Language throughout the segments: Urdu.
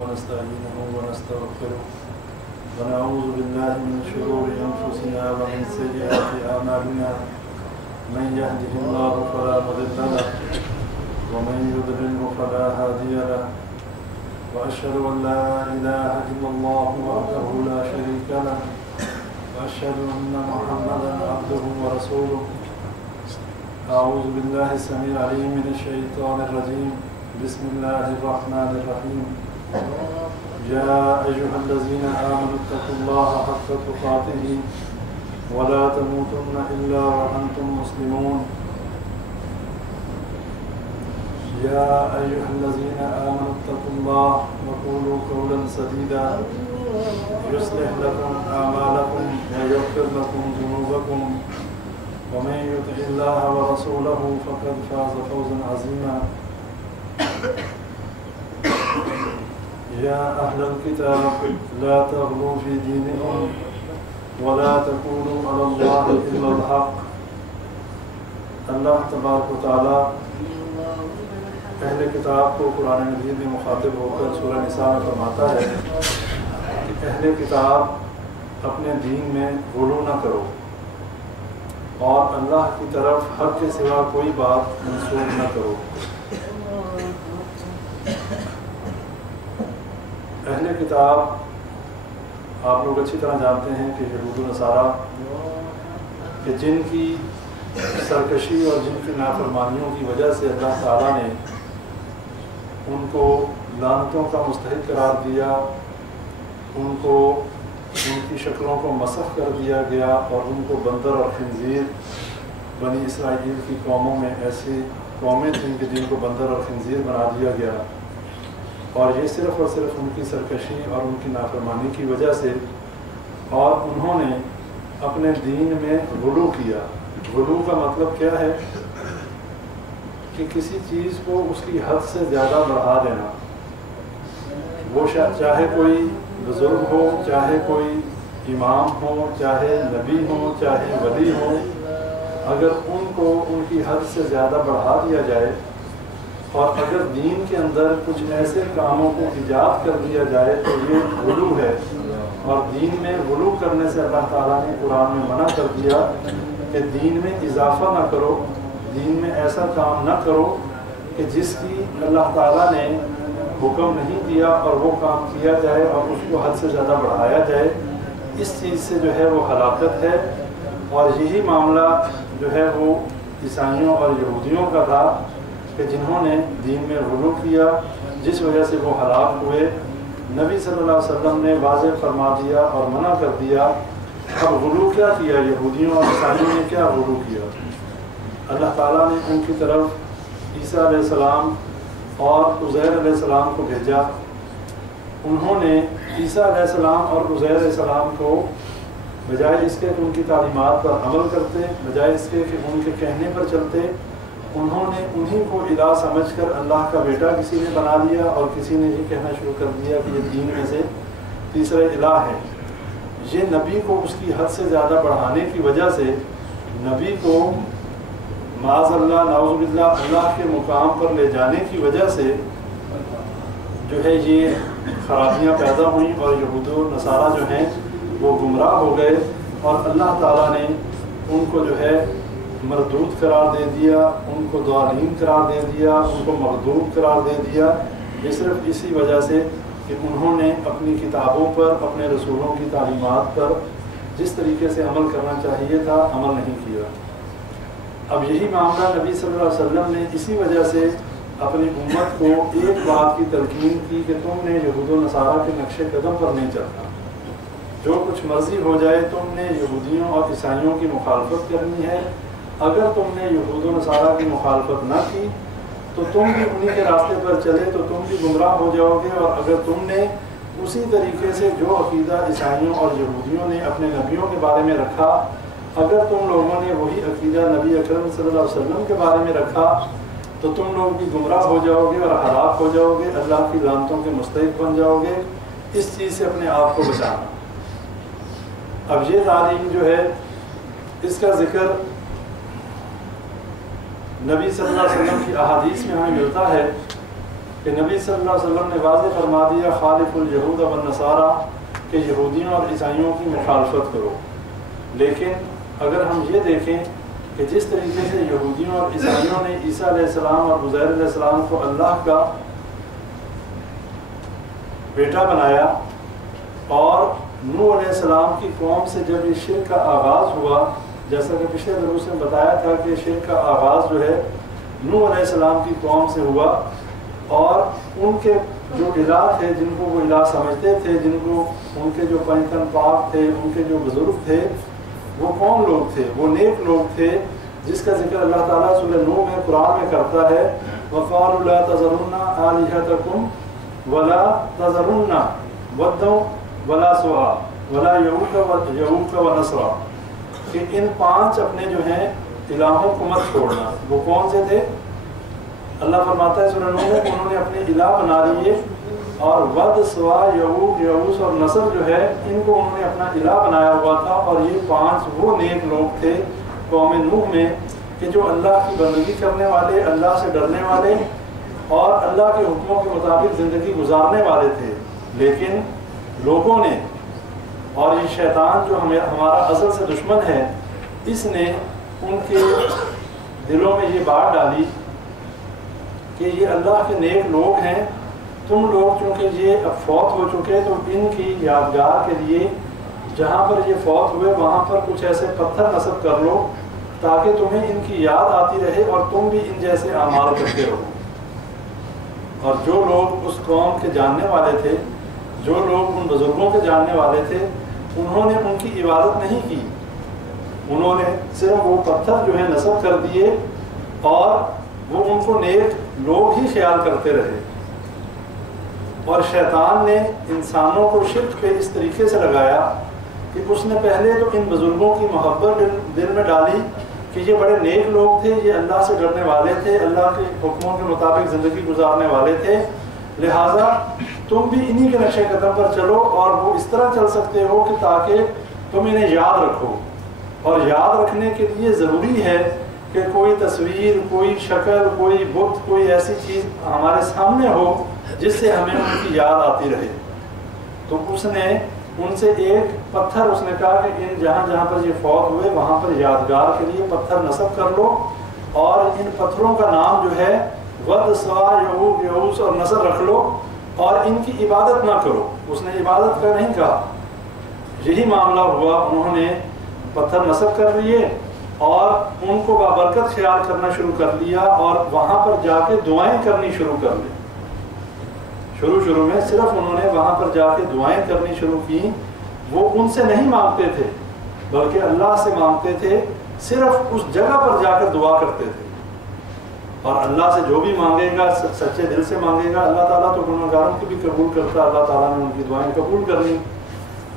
ونستعينه ونستغفره ونعوذ بالله من شرور أنفسنا ومن سيئات أعمالنا من يهده الله فلا مضل له ومن يضلل فلا هادي له وأشهد أن لا إله إلا الله وحده لا شريك له وأشهد أن محمدا عبده ورسوله. أعوذ بالله السميع العليم من الشيطان الرجيم. بسم الله الرحمن الرحيم. يا أيها الذين آمنوا اتقوا الله حق تقاته ولا تموتن إلا وأنتم مسلمون. يا أيها الذين آمنوا اتقوا الله وقولوا قولا سديدا يصلح لكم أعمالكم ويغفر لكم ذنوبكم ومن يطع الله ورسوله فقد فاز فوزا عظيما. يا أهل الكتاب لا تغلوا في دينكم ولا تقولوا على الله إلا الحق. اللہ تبارک و تعالی اہل کتاب کو قرآن مجید میں مخاطب ہو کر سورہ نساء میں فرماتا ہے کہ اہل کتاب اپنے دین میں غلو نہ کرو اور اللہ کی طرف حق کے سوا کوئی بات منسوخ نہ کرو. اہل کتاب آپ لوگ اچھی طرح جانتے ہیں کہ یہود و نصارہ کہ جن کی سرکشی اور جن کی نافرمانیوں کی وجہ سے اللہ تعالیٰ نے ان کو لعنتوں کا مستحق قرار دیا، ان کی شکلوں کو مسخ کر دیا گیا اور ان کو بندر اور خنزیر، بنی اسرائیل کی قوموں میں ایسی قومیں تھیں کہ جن کو بندر اور خنزیر بنا دیا گیا، اور یہ صرف اور صرف ان کی سرکشی اور ان کی نافرمانی کی وجہ سے. اور انہوں نے اپنے دین میں غلو کیا. غلو کا مطلب کیا ہے کہ کسی چیز کو اس کی حد سے زیادہ بڑھا دینا. وہ چاہے کوئی بزرگ ہو، چاہے کوئی امام ہو، چاہے نبی ہو، چاہے ولی ہو، اگر ان کو ان کی حد سے زیادہ بڑھا دیا جائے اور اگر دین کے اندر کچھ ایسے کاموں کو ایجاد کر دیا جائے تو یہ غلو ہے. اور دین میں غلو کرنے سے اللہ تعالیٰ نے قرآن میں منع کر دیا کہ دین میں اضافہ نہ کرو، دین میں ایسا کام نہ کرو کہ جس کی اللہ تعالیٰ نے حکم نہیں دیا اور وہ کام کیا جائے اور اس کو حد سے زیادہ بڑھایا جائے. اس چیز سے جو ہے وہ ہلاکت ہے. اور یہی معاملہ جو ہے وہ عیسائیوں اور یہودیوں کا تھا کہ جنہوں نے دین میں غلو کیا، جس وجہ سے وہ ہلاک ہوئے. نبی صلی اللہ علیہ وسلم نے واضح فرما دیا اور منع کر دیا. اب غلو کیا کیا؟ یہودیوں اور عیسائیوں نے کیا غلو کیا؟ اللہ تعالیٰ نے ان کی طرف عیسیٰ علیہ السلام اور عزیر علیہ السلام کو بھیجا. انہوں نے عیسیٰ علیہ السلام اور عزیر علیہ السلام کو بجائے اس کے کہ ان کی تعلیمات پر عمل کرتے، بجائے اس کے کہ ان کے کہنے پر چلتے، انہوں نے انہی کو الہ سمجھ کر اللہ کا بیٹا کسی نے بنا لیا اور کسی نے یہ کہنا شروع کر دیا کہ یہ دین میں سے تیسرے الہ ہے. یہ نبی کو اس کی حد سے زیادہ بڑھانے کی وجہ سے نبی کو معاذ اللہ نعوذ باللہ اللہ کے مقام پر لے جانے کی وجہ سے جو ہے یہ خرابیاں پیدا ہوئیں اور یہود و نصارہ جو ہیں وہ گمراہ ہو گئے اور اللہ تعالیٰ نے ان کو جو ہے مردود قرار دے دیا، ان کو ضالین قرار دے دیا، ان کو مغضوب قرار دے دیا. یہ صرف اسی وجہ سے کہ انہوں نے اپنی کتابوں پر، اپنے رسولوں کی تعلیمات پر جس طریقے سے عمل کرنا چاہیے تھا عمل نہیں کیا. اب یہی معاملہ نبی صلی اللہ علیہ وسلم نے اسی وجہ سے اپنی امت کو ایک بات کی تلقین کی کہ تم نے یہود و نصارہ کے نقش قدم پر نہیں چلنا. جو کچھ مرضی ہو جائے تم نے یہودیوں اور عیسائیوں کی مخالفت کرنی ہے. اگر تم نے یہود و نصارہ کی مخالفت نہ کی تو تم بھی انہی کے راستے پر چلے تو تم بھی گمراہ ہو جاؤ گے. اور اگر تم نے اسی طریقے سے جو عقیدہ عیسائیوں اور یہودیوں نے اپنے نبیوں کے بارے میں رکھا، اگر تم لوگوں نے وہی عقیدہ نبی اکرم صلی اللہ علیہ وسلم کے بارے میں رکھا تو تم لوگ بھی گمراہ ہو جاؤ گے اور ہلاک ہو جاؤ گے، اللہ کی لعنتوں کے مستحق بن جاؤ گے. اس چیز سے اپنے آپ کو بچانا. اب یہ تعلیم جو ہے اس کا ذکر نبی صلی اللہ علیہ وسلم کی احادیث میں ہمیں ملتا ہے کہ نبی صلی اللہ علیہ وسلم نے واضح فرما دیا خالف الجہود والنصارى کہ یہودیوں اور عیسائیوں کی مخالفت کرو. لیکن اگر ہم یہ دیکھیں کہ جس طریقے سے یہودیوں اور عیسائیوں نے عیسیٰ علیہ السلام اور عزیر علیہ السلام کو اللہ کا بیٹا بنایا، اور نوح علیہ السلام کی قوم سے جب یہ شرک کا آغاز ہوا، جیسا کہ پچھلے دروس میں بتایا تھا کہ شرک کا آغاز جو ہے نوح علیہ السلام کی قوم سے ہوا، اور ان کے جو الہ تھے جن کو وہ الہ سمجھتے تھے، جن کو ان کے جو پنجتن پاک تھے، ان کے جو بزرگ تھے، وہ کون لوگ تھے؟ وہ نیک لوگ تھے، جس کا ذکر اللہ تعالیٰ سورہ نوح میں قرآن میں کرتا ہے. وَقَالُوا لَا تَذَرُنَّ آلِهَتَكُمْ وَلَا تَذَرُنَّ وَدًّا وَلَا سُوَاعًا وَلَا يَغُوثَ وَنَسْرًا، کہ ان 5 اپنے جو ہیں الہوں کو مت چھوڑنا. وہ کون سے تھے؟ اللہ فرماتا ہے سورہ نوح میں کہ انہوں نے اپنے الہ بنا لیے، اور ود، سوا، یعوث اور نصر جو ہے ان کو انہوں نے اپنا الہ بنایا ہوا تھا. اور یہ 5 وہ نیک لوگ تھے قوم نوح میں کہ جو اللہ کی بندگی کرنے والے، اللہ سے ڈرنے والے اور اللہ کے حکموں کے مطابق زندگی گزارنے والے تھے. لیکن لوگوں نے، اور یہ شیطان جو ہمارا اصل سے دشمن ہے، اس نے ان کے دلوں میں یہ بات ڈالی کہ یہ اللہ کے نیک لوگ ہیں، تم لوگ چونکہ یہ اب فوت ہو چکے تو ان کی یادگار کے لیے جہاں پر یہ فوت ہوئے وہاں پر کچھ ایسے پتھر نصب کر لو تاکہ تمہیں ان کی یاد آتی رہے اور تم بھی ان جیسے اعمال کرتے رہو. اور جو لوگ اس قوم کے جاننے والے تھے، جو لوگ ان بزرگوں کے جاننے والے تھے، انہوں نے ان کی عبادت نہیں کی، انہوں نے صرف وہ پتھر جو ہے نصب کر دیے اور وہ ان کو نیک لوگ ہی خیال کرتے رہے. اور شیطان نے انسانوں کو شرک پہ اس طریقے سے لگایا کہ اس نے پہلے تو ان بزرگوں کی محبت دل میں ڈالی کہ یہ بڑے نیک لوگ تھے، یہ اللہ سے ڈرنے والے تھے، اللہ کے حکموں کے مطابق زندگی گزارنے والے تھے، لہٰذا تم بھی انہی کے نقش قدم پر چلو اور وہ اس طرح چل سکتے ہو کہ تاکہ تم انہیں یاد رکھو. اور یاد رکھنے کے لیے ضروری ہے کہ کوئی تصویر، کوئی شکل، کوئی بت، کوئی ایسی چیز ہمارے سامنے ہو جس سے ہمیں ان کی یاد آتی رہے. تو اس نے ان سے ایک پتھر، اس نے کہا کہ ان جہاں جہاں پر یہ فوت ہوئے وہاں پر یادگار کے لیے پتھر نصب کر لو، اور ان پتھروں کا نام جو ہے ود، سوا، یعوث اور نصر رکھ لو، اور ان کی عبادت نہ کرو. اس نے عبادت کا نہیں کہا. یہی معاملہ ہوا، انہوں نے پتھر نصب کر لیے اور ان کو بابرکت خیال کرنا شروع کر لیا، اور وہاں پر جا کے دعائیں کرنی شروع کر لی. شروع میں صرف انہوں نے وہاں پر جا کے دعائیں کرنی شروع کی. وہ ان سے نہیں مانگتے تھے بلکہ اللہ سے مانگتے تھے، صرف اس جگہ پر جا کر دعا کرتے تھے. اور اللہ سے جو بھی مانگے گا سچے دل سے مانگے گا، اللہ تعالیٰ تو گنہگاروں کی بھی قبول کرتا ہے. اللہ تعالیٰ نے ان کی دعائیں قبول کر لی.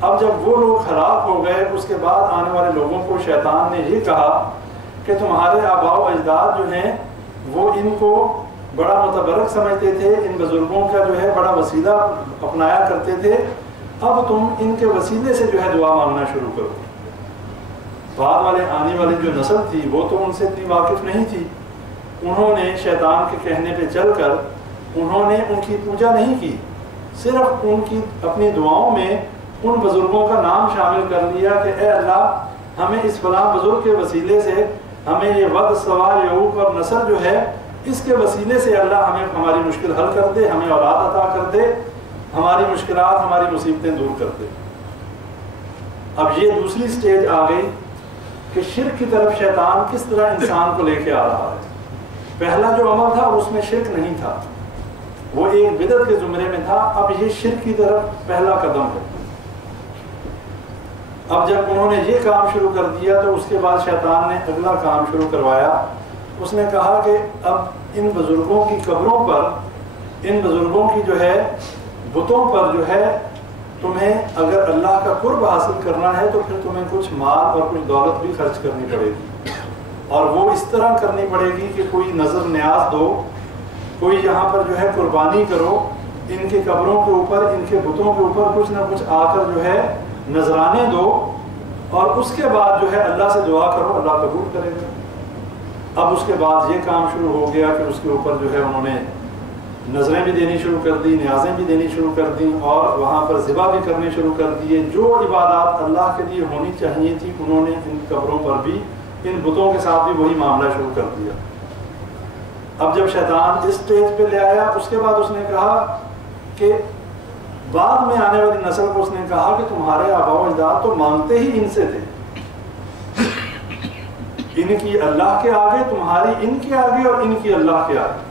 اب جب وہ لوگ ہلاک ہو گئے، اس کے بعد آنے والے لوگوں کو شیطان نے یہ کہا کہ تمہارے آباء و اجداد جو ہیں وہ ان کو بڑا متبرک سمجھتے تھے، ان بزرگوں کا جو ہے بڑا وسیلہ اپنایا کرتے تھے، اب تم ان کے وسیلے سے جو ہے دعا مانگنا شروع کرو. بعد والے آنے والی جو نسل تھی وہ تو ان سے اتنی واقف نہیں تھی. انہوں نے شیطان کے کہنے پہ چل کر انہوں نے ان کی پوجا نہیں کی، صرف ان کی اپنی دعاؤں میں ان بزرگوں کا نام شامل کر لیا کہ اے اللہ ہمیں اس فلاں بزرگ کے وسیلے سے ہمیں یہ ود، سوا، یعوق اور نصر جو ہے اس کے وسیلے سے اللہ ہمیں ہماری مشکل حل کر دے، ہمیں اولاد عطا کر دے، ہماری مشکلات، ہماری مصیبتیں دور کر دے. اب یہ دوسری سٹیج آ گئی کہ شرک کی طرف شیطان کس طرح انسان کو لے کے آ رہا ہے. پہلا جو عمل تھا اس میں شرک نہیں تھا، وہ ایک بدعت کے زمرے میں تھا. اب یہ شرک کی طرف پہلا قدم ہے. اب جب انہوں نے یہ کام شروع کر دیا تو اس کے بعد شیطان نے اگلا کام شروع کروایا. اس نے کہا کہ اب ان بزرگوں کی قبروں پر، ان بزرگوں کی جو ہے بتوں پر جو ہے تمہیں اگر اللہ کا قرب حاصل کرنا ہے تو پھر تمہیں کچھ مال اور کچھ دولت بھی خرچ کرنی پڑے گی، اور وہ اس طرح کرنی پڑے گی کہ کوئی نظر نیاز دو، کوئی یہاں پر جو ہے قربانی کرو، ان کی قبروں کے اوپر، ان کے بتوں کے اوپر کچھ نہ کچھ آ کر جو ہے نذرانے دو، اور اس کے بعد جو ہے اللہ سے دعا کرو، اللہ قبول کرے گا. اب اس کے بعد یہ کام شروع ہو گیا کہ اس کے اوپر جو ہے انہوں نے نظریں بھی دینی شروع کر دی، نیازیں بھی دینی شروع کر دیں، اور وہاں پر ذبح بھی کرنے شروع کر دیے۔ جو عبادات اللہ کے لیے ہونی چاہیے تھی انہوں نے ان قبروں پر بھی، ان بتوں کے ساتھ بھی وہی معاملہ شروع کر دیا۔ اب جب شیطان اس اسٹیج پہ لے آیا، اس کے بعد اس نے کہا کہ بعد میں آنے والی نسل کو اس نے کہا کہ تمہارے آباء و اجداد تو مانگتے ہی ان سے تھے، ان کی اللہ کے آگے، تمہاری ان کے آگے اور ان کی اللہ کے آگے۔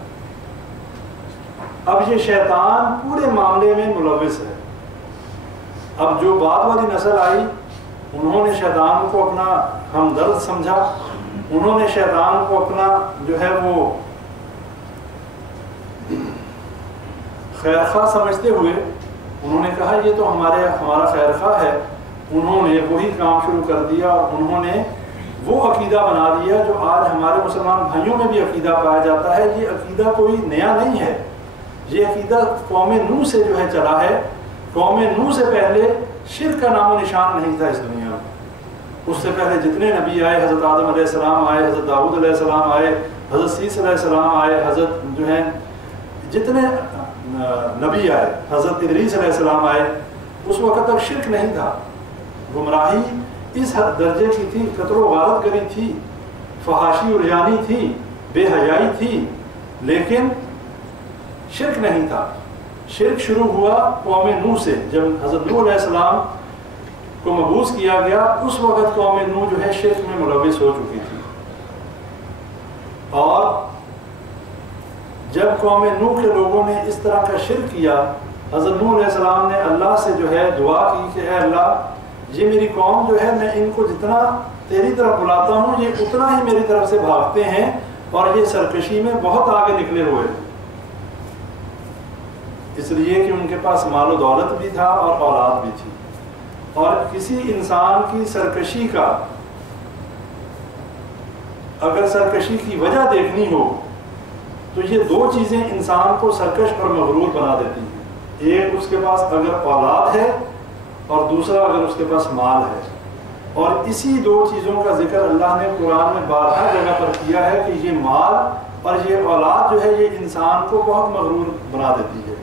اب یہ شیطان پورے معاملے میں ملوث ہے۔ اب جو بعد والی نسل آئی انہوں نے شیطان کو اپنا ہمدرد سمجھا، انہوں نے شیطان کو اپنا جو ہے وہ خیرخواہ سمجھتے ہوئے انہوں نے کہا یہ تو ہمارا خیرخواہ ہے۔ انہوں نے وہی کام شروع کر دیا اور انہوں نے وہ عقیدہ بنا دیا جو آج ہمارے مسلمان بھائیوں میں بھی عقیدہ پایا جاتا ہے۔ یہ عقیدہ کوئی نیا نہیں ہے، یہ عقیدہ قوم نوح سے جو ہے چلا ہے۔ قوم نوح سے پہلے شرک کا نام و نشان نہیں تھا اس دنیا میں۔ اس سے پہلے جتنے نبی آئے، حضرت آدم علیہ السلام آئے، حضرت داؤد علیہ السلام آئے، حضرت سیس علیہ السلام آئے، حضرت جو ہیں جتنے نبی آئے، حضرت ادریس علیہ السلام آئے، اس وقت تک شرک نہیں تھا۔ گمراہی اس حد درجے کی تھی، قتل و غارت گری تھی، فحاشی اریانی تھی، بے حیائی تھی، لیکن شرک نہیں تھا۔ شرک شروع ہوا قوم نوح سے۔ جب حضرت نوح علیہ السلام کو مبعوث کیا گیا اس وقت قوم نوح جو ہے شرک میں ملوث ہو چکی تھی، اور جب قوم نوح کے لوگوں نے اس طرح کا شرک کیا، حضرت نوح علیہ السلام نے اللہ سے جو ہے دعا کی کہ اے اللہ یہ میری قوم جو ہے میں ان کو جتنا تیری طرف بلاتا ہوں یہ اتنا ہی میری طرف سے بھاگتے ہیں اور یہ سرکشی میں بہت آگے نکلے ہوئے ہیں، اس لیے کہ ان کے پاس مال و دولت بھی تھا اور اولاد بھی تھی۔ اور کسی انسان کی سرکشی کا اگر سرکشی کی وجہ دیکھنی ہو تو یہ دو چیزیں انسان کو سرکش اور مغرور بنا دیتی ہیں۔ ایک اس کے پاس اگر اولاد ہے اور دوسرا اگر اس کے پاس مال ہے، اور اسی دو چیزوں کا ذکر اللہ نے قرآن میں بارہا جگہ پر کیا ہے کہ یہ مال اور یہ اولاد جو ہے یہ انسان کو بہت مغرور بنا دیتی ہے۔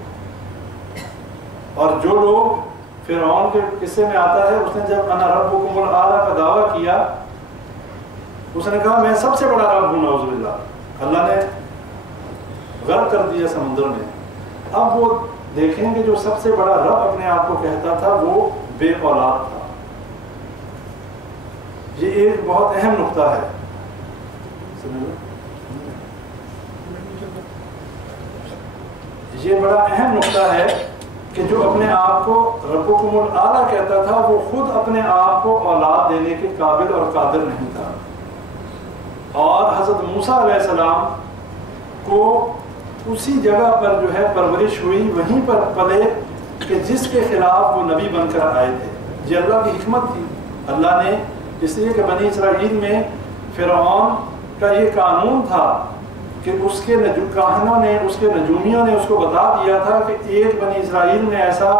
اور جو لوگ فرعون کے قصے میں آتا ہے، اس نے جب انا ربکم الاعلی کا دعویٰ کیا اس نے کہا میں سب سے بڑا رب ہوں، نعوذ باللہ، اللہ نے غرق کر دیا سمندر میں۔ اب وہ دیکھیں کہ جو سب سے بڑا رب اپنے آپ کو کہتا تھا وہ بے اولاد تھا۔ یہ ایک بہت اہم نقطہ ہے، یہ بڑا اہم نقطہ ہے کہ جو اپنے آپ کو ربکم الاعلی کہتا تھا وہ خود اپنے آپ کو اولاد دینے کے قابل اور قادر نہیں تھا۔ اور حضرت موسیٰ علیہ السلام کو اسی جگہ پر جو ہے پرورش ہوئی، وہیں پر پلے کہ جس کے خلاف وہ نبی بن کر آئے تھے۔ یہ اللہ کی حکمت تھی۔ اللہ نے اس لیے کہ بنی اسرائیل میں فرعون کا یہ قانون تھا کہ اس کے کاہنوں نے، اس کے نجومیوں نے اس کو بتا دیا تھا کہ ایک بنی اسرائیل میں ایسا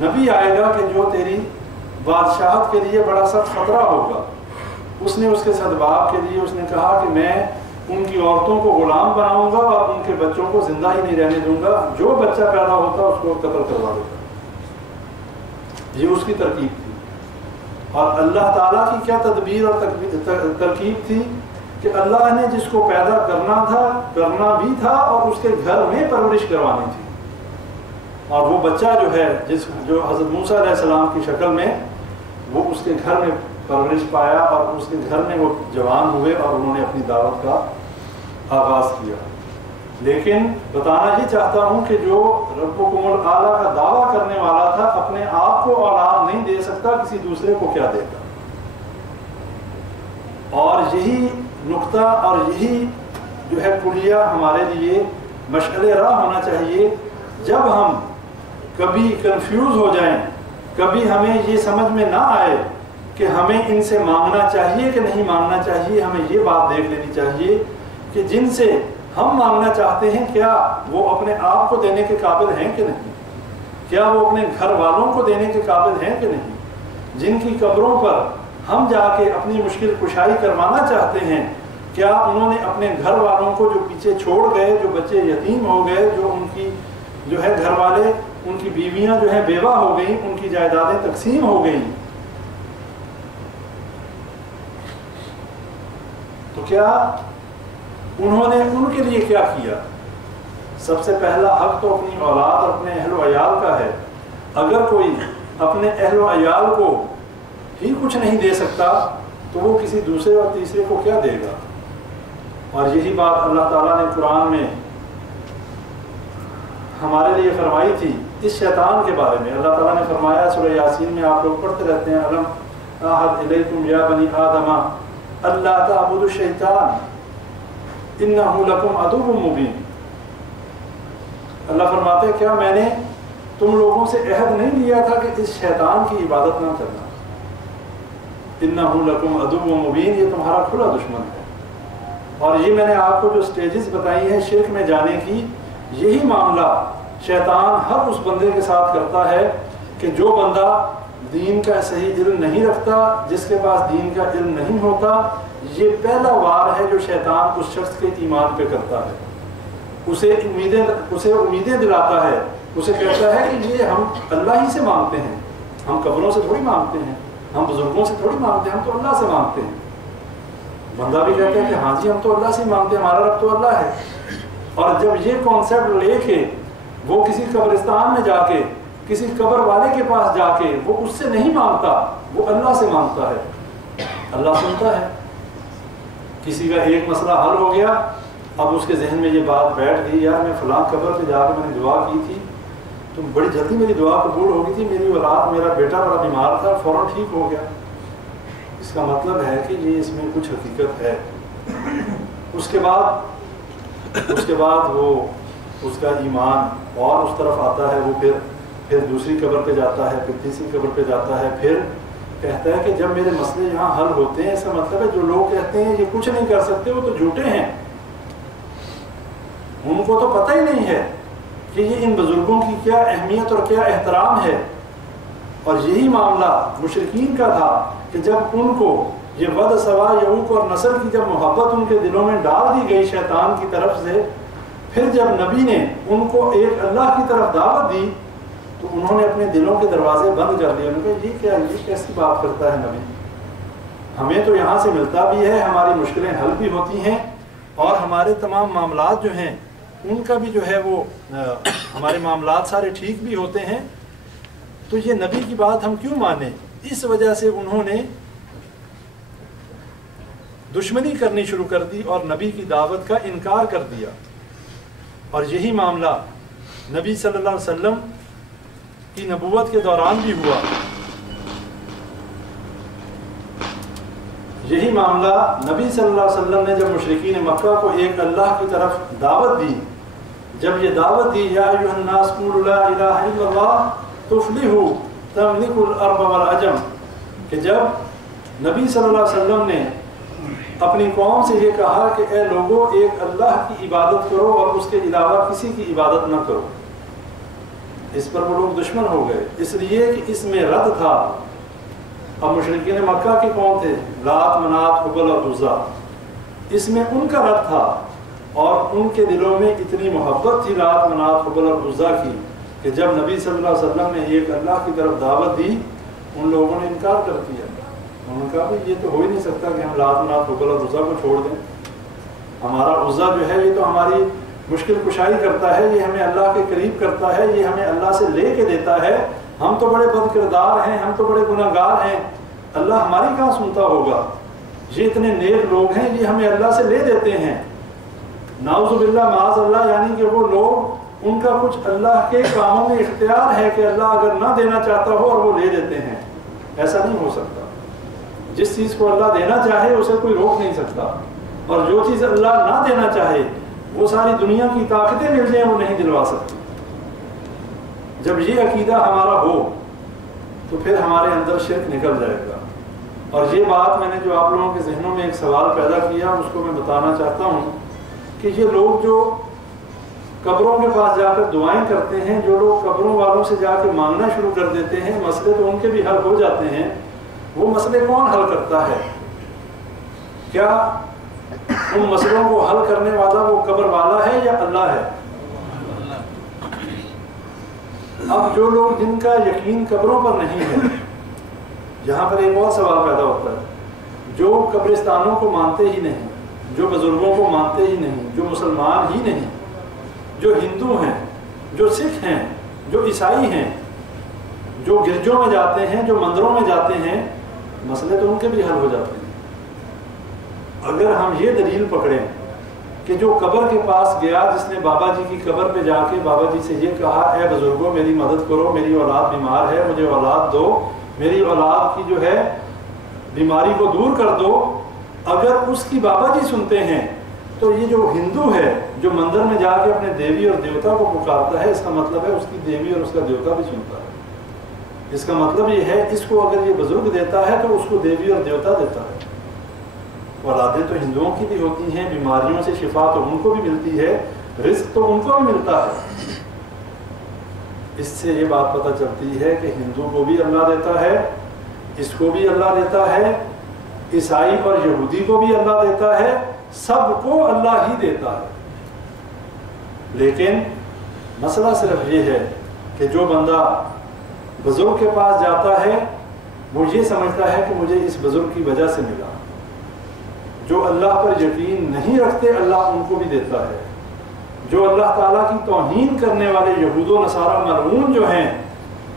نبی آئے گا کہ جو تیری بادشاہت کے لیے بڑا سخت خطرہ ہوگا۔ اس نے اس کے سدباب کے لیے اس نے کہا کہ میں ان کی عورتوں کو غلام بناؤں گا اور ان کے بچوں کو زندہ ہی نہیں رہنے دوں گا، جو بچہ پیدا ہوتا اس کو قتل کروا دوں گا۔ یہ اس کی ترکیب تھی۔ اور اللہ تعالیٰ کی کیا تدبیر اور ترکیب تھی کہ اللہ نے جس کو پیدا کرنا تھا، کرنا بھی تھا اور اس کے گھر میں پرورش کروانی تھی۔ اور وہ بچہ جو ہے جو حضرت موسیٰ علیہ السلام کی شکل میں، وہ اس کے گھر میں پرورش پایا اور اس کے گھر میں وہ جوان ہوئے اور انہوں نے اپنی دعوت کا آغاز کیا۔ لیکن بتانا یہ چاہتا ہوں کہ جو ربکم الاعلی کا دعویٰ کرنے والا تھا اپنے آپ کو اولاد نہیں دے سکتا، کسی دوسرے کو کیا دے گا۔ اور یہی نقطہ اور یہی جو ہے کلیہ ہمارے لیے مشعل راہ ہونا چاہیے۔ جب ہم کبھی کنفیوز ہو جائیں، کبھی ہمیں یہ سمجھ میں نہ آئے کہ ہمیں ان سے مانگنا چاہیے کہ نہیں مانگنا چاہیے، ہمیں یہ بات دیکھ لینی چاہیے کہ جن سے ہم مانگنا چاہتے ہیں کیا وہ اپنے آپ کو دینے کے قابل ہیں کہ نہیں، کیا وہ اپنے گھر والوں کو دینے کے قابل ہیں کہ نہیں، جن کی قبروں پر ہم جا کے اپنی مشکل کشائی کروانا چاہتے ہیں کیا انہوں نے اپنے گھر والوں کو جو پیچھے چھوڑ گئے، جو بچے یتیم ہو گئے، جو ان کی جو ہے گھر والے، ان کی بیویاں جو ہیں بیوہ ہو گئیں، ان کی جائیدادیں تقسیم ہو گئیں، تو کیا انہوں نے ان کے لیے کیا کیا؟ سب سے پہلا حق تو اپنی اولاد اور اپنے اہل و عیال کا ہے۔ اگر کوئی اپنے اہل و عیال کو ہی کچھ نہیں دے سکتا تو وہ کسی دوسرے اور تیسرے کو کیا دے گا؟ اور یہی بات اللہ تعالیٰ نے قرآن میں ہمارے لیے فرمائی تھی اس شیطان کے بارے میں۔ اللہ تعالیٰ نے فرمایا سورہ یاسین میں، آپ لوگ پڑھتے رہتے ہیں، الم اعہد الیکم یا بنی آدم اللہ تعبدوا الشیطان انہ لکم عدو مبین۔ اللہ فرماتے ہیں کیا میں نے تم لوگوں سے عہد نہیں لیا تھا کہ اس شیطان کی عبادت نہ کرنا؟ انہ لکم عدو مبین، یہ تمہارا کھلا دشمن ہے۔ اور یہ میں نے آپ کو جو سٹیجز بتائی ہیں شرک میں جانے کی، یہی معاملہ شیطان ہر اس بندے کے ساتھ کرتا ہے کہ جو بندہ دین کا صحیح علم نہیں رکھتا، جس کے پاس دین کا علم نہیں ہوتا، یہ پہلا وار ہے جو شیطان اس شخص کے ایمان پہ کرتا ہے۔ اسے امیدیں دلاتا ہے، اسے کہتا ہے کہ یہ ہم اللہ ہی سے مانگتے ہیں، ہم قبروں سے تھوڑی مانگتے ہیں، ہم بزرگوں سے تھوڑی مانگتے ہیں، ہم تو اللہ سے مانگتے ہیں۔ بندہ بھی کہتا ہے کہ ہاں جی ہم تو اللہ سے مانگتے ہیں، ہمارا رب تو اللہ ہے۔ اور جب یہ کانسیپٹ لے کے وہ کسی قبرستان میں جا کے، کسی قبر والے کے پاس جا کے وہ اس سے نہیں مانگتا، وہ اللہ سے مانگتا ہے، اللہ سنتا ہے۔ کسی کا ایک مسئلہ حل ہو گیا، اب اس کے ذہن میں یہ بات بیٹھ گئی، یار میں فلاں قبر پہ جا کے میں نے دعا کی تھی تو بڑی جلدی میری دعا قبول ہو گئی تھی، میری اولاد، میرا بیٹا بڑا بیمار تھا، فوراً ٹھیک ہو گیا۔ اس کا مطلب ہے کہ یہ اس میں کچھ حقیقت ہے۔ اس کے بعد وہ اس کا ایمان اور اس طرف آتا ہے، وہ پھر دوسری قبر پہ جاتا ہے، پھر تیسری قبر پہ جاتا ہے، پھر کہتا ہے کہ جب میرے مسئلے یہاں حل ہوتے ہیں، اس کا مطلب ہے جو لوگ کہتے ہیں یہ کچھ نہیں کر سکتے وہ تو جھوٹے ہیں، ان کو تو پتہ ہی نہیں ہے کہ یہ ان بزرگوں کی کیا اہمیت اور کیا احترام ہے۔ اور یہی معاملہ مشرکین کا تھا کہ جب ان کو یہ ود سوا یعوق اور نصر کی جب محبت ان کے دلوں میں ڈال دی گئی شیطان کی طرف سے، پھر جب نبی نے ان کو ایک اللہ کی طرف دعوت دی تو انہوں نے اپنے دلوں کے دروازے بند کر لیے۔ انہوں نے کہا یہ کیسی بات کرتا ہے نبی، ہمیں تو یہاں سے ملتا بھی ہے، ہماری مشکلیں حل بھی ہوتی ہیں، اور ہمارے تمام معاملات جو ہیں ان کا بھی جو ہے وہ ہمارے معاملات سارے ٹھیک بھی ہوتے ہیں، تو یہ نبی کی بات ہم کیوں مانیں؟ اس وجہ سے انہوں نے دشمنی کرنی شروع کر دی اور نبی کی دعوت کا انکار کر دیا۔ اور یہی معاملہ نبی صلی اللہ علیہ وسلم کی نبوت کے دوران بھی ہوا۔ یہی معاملہ نبی صلی اللہ علیہ وسلم نے جب مشرکین مکہ کو ایک اللہ کی طرف دعوت دی، جب یہ دعوت دی یا ایھا الناس قولوا لا الہ الا اللہ تفلحوا تملکوا الارض والعجم، کہ جب نبی صلی اللہ علیہ وسلم نے اپنی قوم سے یہ کہا کہ اے لوگوں ایک اللہ کی عبادت کرو اور اس کے علاوہ کسی کی عبادت نہ کرو، اس پر وہ لوگ دشمن ہو گئے، اس لیے کہ اس میں رد تھا۔ اب مشرکین مکہ کے کون تھے؟ لات، منات، حبل اور عزا، اس میں ان کا رد تھا، اور ان کے دلوں میں اتنی محبت تھی لات، منات، حبل اور عزا کی کہ جب نبی صلی اللہ علیہ وسلم نے ایک اللہ کی طرف دعوت دی ان لوگوں نے انکار کر دیا۔ انہوں نے کہا یہ تو ہو ہی نہیں سکتا کہ ہم لات، منات، حبل اور عزا کو چھوڑ دیں، ہمارا عزا جو ہے یہ تو ہماری مشکل کشائی کرتا ہے، یہ ہمیں اللہ کے قریب کرتا ہے، یہ ہمیں اللہ سے لے کے دیتا ہے، ہم تو بڑے بد کردار ہیں، ہم تو بڑے گناہ گار ہیں، اللہ ہماری کہاں سنتا ہوگا، یہ اتنے نیک لوگ ہیں، یہ ہمیں اللہ سے لے دیتے ہیں۔ نعوذ باللہ، معاذ اللہ، یعنی کہ وہ لوگ ان کا کچھ اللہ کے کاموں میں اختیار ہے کہ اللہ اگر نہ دینا چاہتا ہو اور وہ لے دیتے ہیں، ایسا نہیں ہو سکتا۔ جس چیز کو اللہ دینا چاہے اسے کوئی روک نہیں سکتا، اور جو چیز اللہ نہ دینا چاہے وہ ساری دنیا کی طاقتیں مل جائیں وہ نہیں دلوا سکتی۔ جب یہ عقیدہ ہمارا ہو تو پھر ہمارے اندر شرک نکل جائے گا۔ اور یہ بات میں نے جو آپ لوگوں کے ذہنوں میں ایک سوال پیدا کیا اس کو میں بتانا چاہتا ہوں کہ یہ لوگ جو قبروں کے پاس جا کر دعائیں کرتے ہیں، جو لوگ قبروں والوں سے جا کے مانگنا شروع کر دیتے ہیں، مسئلے تو ان کے بھی حل ہو جاتے ہیں، وہ مسئلے کون حل کرتا ہے؟ کیا ان مسئلوں کو حل کرنے والا وہ قبر والا ہے یا اللہ ہے؟ اب جو لوگ جن کا یقین قبروں پر نہیں ہے، یہاں پر ایک اور سوال پیدا ہوتا ہے، جو قبرستانوں کو مانتے ہی نہیں، جو بزرگوں کو مانتے ہی نہیں، جو مسلمان ہی نہیں، جو ہندو ہیں، جو سکھ ہیں، جو عیسائی ہیں، جو گرجوں میں جاتے ہیں، جو مندروں میں جاتے ہیں، مسئلے تو ان کے بھی حل ہو جاتے ہیں۔ اگر ہم یہ دلیل پکڑیں کہ جو قبر کے پاس گیا، جس نے بابا جی کی قبر پہ جا کے بابا جی سے یہ کہا، اے بزرگوں میری مدد کرو، میری اولاد بیمار ہے، مجھے اولاد دو، میری اولاد کی جو ہے بیماری کو دور کر دو، اگر اس کی بابا جی سنتے ہیں تو یہ جو ہندو ہے جو مندر میں جا کے اپنے دیوی اور دیوتا کو پکارتا ہے، اس کا مطلب ہے اس کی دیوی اور اس کا دیوتا بھی سنتا ہے۔ اس کا مطلب یہ ہے اس کو اگر یہ بزرگ دیتا ہے تو اس کو دیوی اور دیوتا دیتا ہے۔ اولادیں تو ہندوؤں کی بھی ہوتی ہیں، بیماریوں سے شفا تو ان کو بھی ملتی ہے، رزق تو ان کو بھی ملتا ہے۔ اس سے یہ بات پتہ چلتی ہے کہ ہندو کو بھی اللہ دیتا ہے، اس کو بھی اللہ دیتا ہے، عیسائی اور یہودی کو بھی اللہ دیتا ہے، سب کو اللہ ہی دیتا ہے۔ لیکن مسئلہ صرف یہ ہے کہ جو بندہ بزرگ کے پاس جاتا ہے وہ یہ سمجھتا ہے کہ مجھے اس بزرگ کی وجہ سے ملا۔ جو اللہ پر یقین نہیں رکھتے اللہ ان کو بھی دیتا ہے۔ جو اللہ تعالیٰ کی توہین کرنے والے یہود و نصارہ ملعون جو ہیں،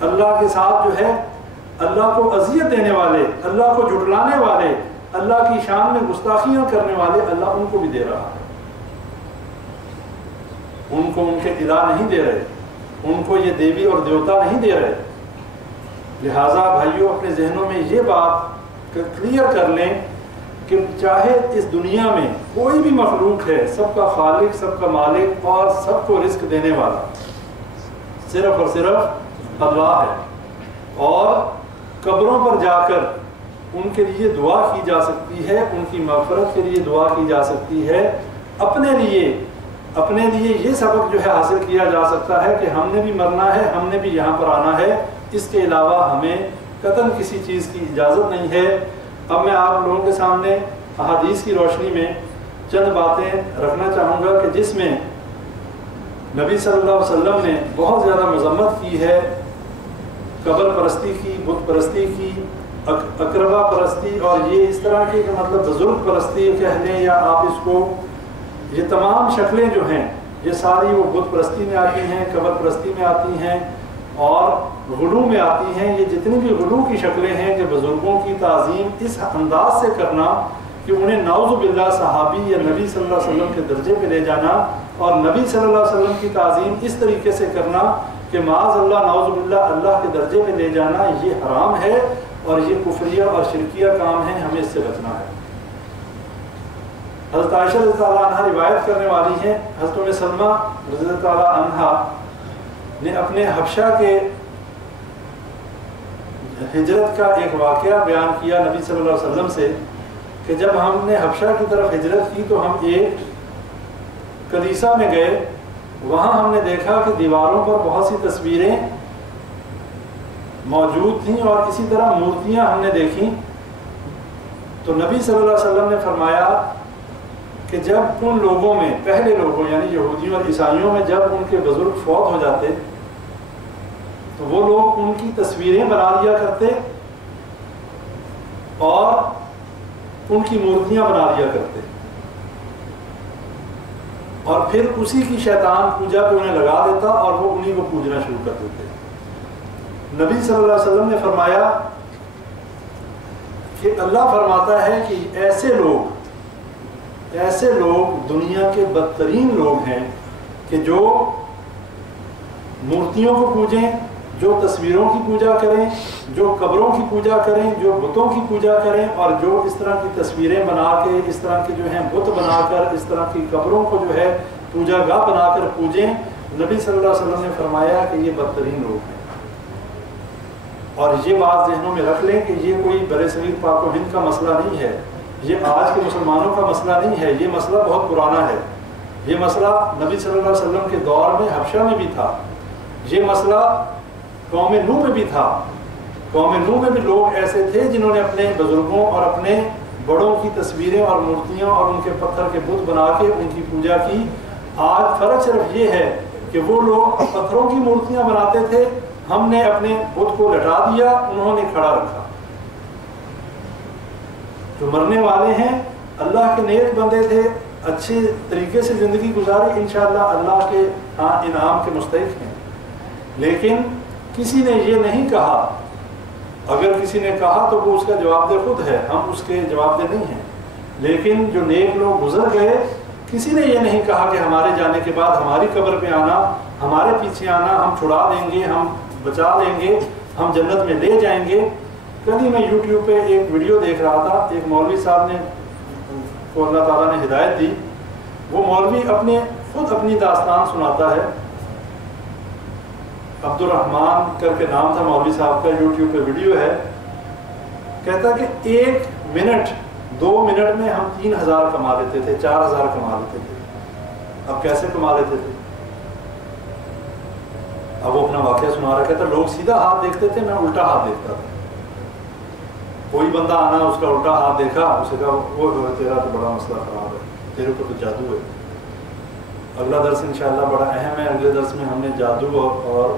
اللہ کے ساتھ جو ہے اللہ کو اذیت دینے والے، اللہ کو جھٹلانے والے، اللہ کی شان میں گستاخیاں کرنے والے، اللہ ان کو بھی دے رہا ہے۔ ان کو ان کے الہ نہیں دے رہے، ان کو یہ دیوی اور دیوتا نہیں دے رہے۔ لہٰذا بھائیوں اپنے ذہنوں میں یہ بات کلیئر کر لیں کہ چاہے اس دنیا میں کوئی بھی مخلوق ہے، سب کا خالق، سب کا مالک اور سب کو رزق دینے والا صرف اور صرف اللہ ہے۔ اور قبروں پر جا کر ان کے لیے دعا کی جا سکتی ہے، ان کی مغفرت کے لیے دعا کی جا سکتی ہے۔ اپنے لیے یہ سبق جو ہے حاصل کیا جا سکتا ہے کہ ہم نے بھی مرنا ہے، ہم نے بھی یہاں پر آنا ہے، اس کے علاوہ ہمیں قطعاً کسی چیز کی اجازت نہیں ہے۔ اب میں آپ لوگوں کے سامنے احادیث کی روشنی میں چند باتیں رکھنا چاہوں گا کہ جس میں نبی صلی اللہ علیہ وسلم نے بہت زیادہ مذمت کی ہے قبر پرستی کی، بت پرستی کی، اقربا پرستی، اور یہ اس طرح کی کہ مطلب بزرگ پرستی کہہ لیں یا آپ اس کو، یہ تمام شکلیں جو ہیں یہ ساری وہ بت پرستی میں آتی ہیں، قبر پرستی میں آتی ہیں اور غلو میں آتی ہیں۔ یہ جتنی بھی غلو کی شکلیں ہیں کہ بزرگوں کی تعظیم اس انداز سے کرنا کہ انہیں نعوذ باللہ صحابی یا نبی صلی اللہ علیہ وسلم کے درجے پہ لے جانا، اور نبی صلی اللہ علیہ وسلم کی تعظیم اس طریقے سے کرنا کہ معاذ اللہ نعوذ باللہ اللہ کے درجے پہ لے جانا، یہ حرام ہے اور یہ کفریہ اور شرکیہ کام ہے، ہمیں اس سے بچنا ہے۔ حضرت عائشہ رضی اللہ عنہ روایت کرنے والی ہیں، حضرت ام سلمہ رضی اللہ عنہ نے اپنے حبشہ کے ہجرت کا ایک واقعہ بیان کیا نبی صلی اللہ علیہ وسلم سے کہ جب ہم نے حبشہ کی طرف ہجرت کی تو ہم ایک کلیسا میں گئے، وہاں ہم نے دیکھا کہ دیواروں پر بہت سی تصویریں موجود تھیں اور اسی طرح مورتیاں ہم نے دیکھیں۔ تو نبی صلی اللہ علیہ وسلم نے فرمایا کہ جب ان لوگوں میں، پہلے لوگوں یعنی یہودیوں اور عیسائیوں میں، جب ان کے بزرگ فوت ہو جاتے تو وہ لوگ ان کی تصویریں بنا لیا کرتے اور ان کی مورتیاں بنا لیا کرتے، اور پھر اسی کی شیطان پوجا پہ انہیں لگا دیتا اور وہ انہی کو پوجنا شروع کر دیتے۔ نبی صلی اللہ علیہ وسلم نے فرمایا کہ اللہ فرماتا ہے کہ ایسے لوگ دنیا کے بدترین لوگ ہیں کہ جو مورتیوں کو پوجیں، جو تصویروں کی پوجا کریں، جو قبروں کی پوجا کریں، جو بتوں کی پوجا کریں، اور جو اس طرح کی تصویریں بنا کے، اس طرح کے جو ہیں بت بنا کر، اس طرح کی قبروں کو جو ہے پوجا گاہ بنا کر پوجیں۔ نبی صلی اللہ علیہ وسلم نے فرمایا کہ یہ بدترین لوگ ہیں۔ اور یہ بات ذہنوں میں رکھ لیں کہ یہ کوئی برصغیر پاک و ہند کا مسئلہ نہیں ہے، یہ آج کے مسلمانوں کا مسئلہ نہیں ہے، یہ مسئلہ بہت پرانا ہے۔ یہ مسئلہ نبی صلی اللہ علیہ وسلم کے دور میں حبشہ میں بھی تھا، یہ مسئلہ قوم نوح میں بھی تھا۔ قوم نوح میں بھی لوگ ایسے تھے جنہوں نے اپنے بزرگوں اور اپنے بڑوں کی تصویریں اور مورتیاں اور ان کے پتھر کے بت بنا کے ان کی پوجا کی۔ آج فرق صرف یہ ہے کہ وہ لوگ پتھروں کی مورتیاں بناتے تھے، ہم نے اپنے بت کو لٹا دیا، انہوں نے کھڑا رکھا۔ جو مرنے والے ہیں اللہ کے نیک بندے تھے، اچھے طریقے سے زندگی گزاری، انشاءاللہ اللہ کے ہاں انعام کے مستحق ہیں۔ لیکن کسی نے یہ نہیں کہا، اگر کسی نے کہا تو وہ اس کا جواب دہ خود ہے، ہم اس کے جواب دہ نہیں ہیں۔ لیکن جو نیک لوگ گزر گئے، کسی نے یہ نہیں کہا کہ ہمارے جانے کے بعد ہماری قبر پہ آنا، ہمارے پیچھے آنا، ہم چھڑا دیں گے، ہم بچا لیں گے، ہم جنت میں لے جائیں گے۔ کل ہی میں یوٹیوب پہ ایک ویڈیو دیکھ رہا تھا، ایک مولوی صاحب نے کو اللہ تعالیٰ نے ہدایت دی، وہ مولوی خود اپنی داستان سناتا ہے۔ عبد الرحمان کر کے نام تھا مولوی صاحب کا، یوٹیوب پہ ویڈیو ہے۔ کہتا کہ 1 منٹ 2 منٹ میں ہم 3000 کما لیتے تھے، 4000 کما لیتے تھے۔ اب کیسے کما لیتے تھے؟ اب وہ اپنا واقعہ سنا رہا، کہتا لوگ سیدھا ہاتھ دیکھتے تھے، میں الٹا ہاتھ دیکھتا تھا۔ کوئی بندہ آنا، اس کا الٹا ہاتھ دیکھا، اسے کہا وہ تیرا تو بڑا مسئلہ خراب ہے، تیرے کو تو جادو ہے۔ اگلا درس انشاءاللہ بڑا اہم ہے، اگلے درس میں ہم نے جادو اور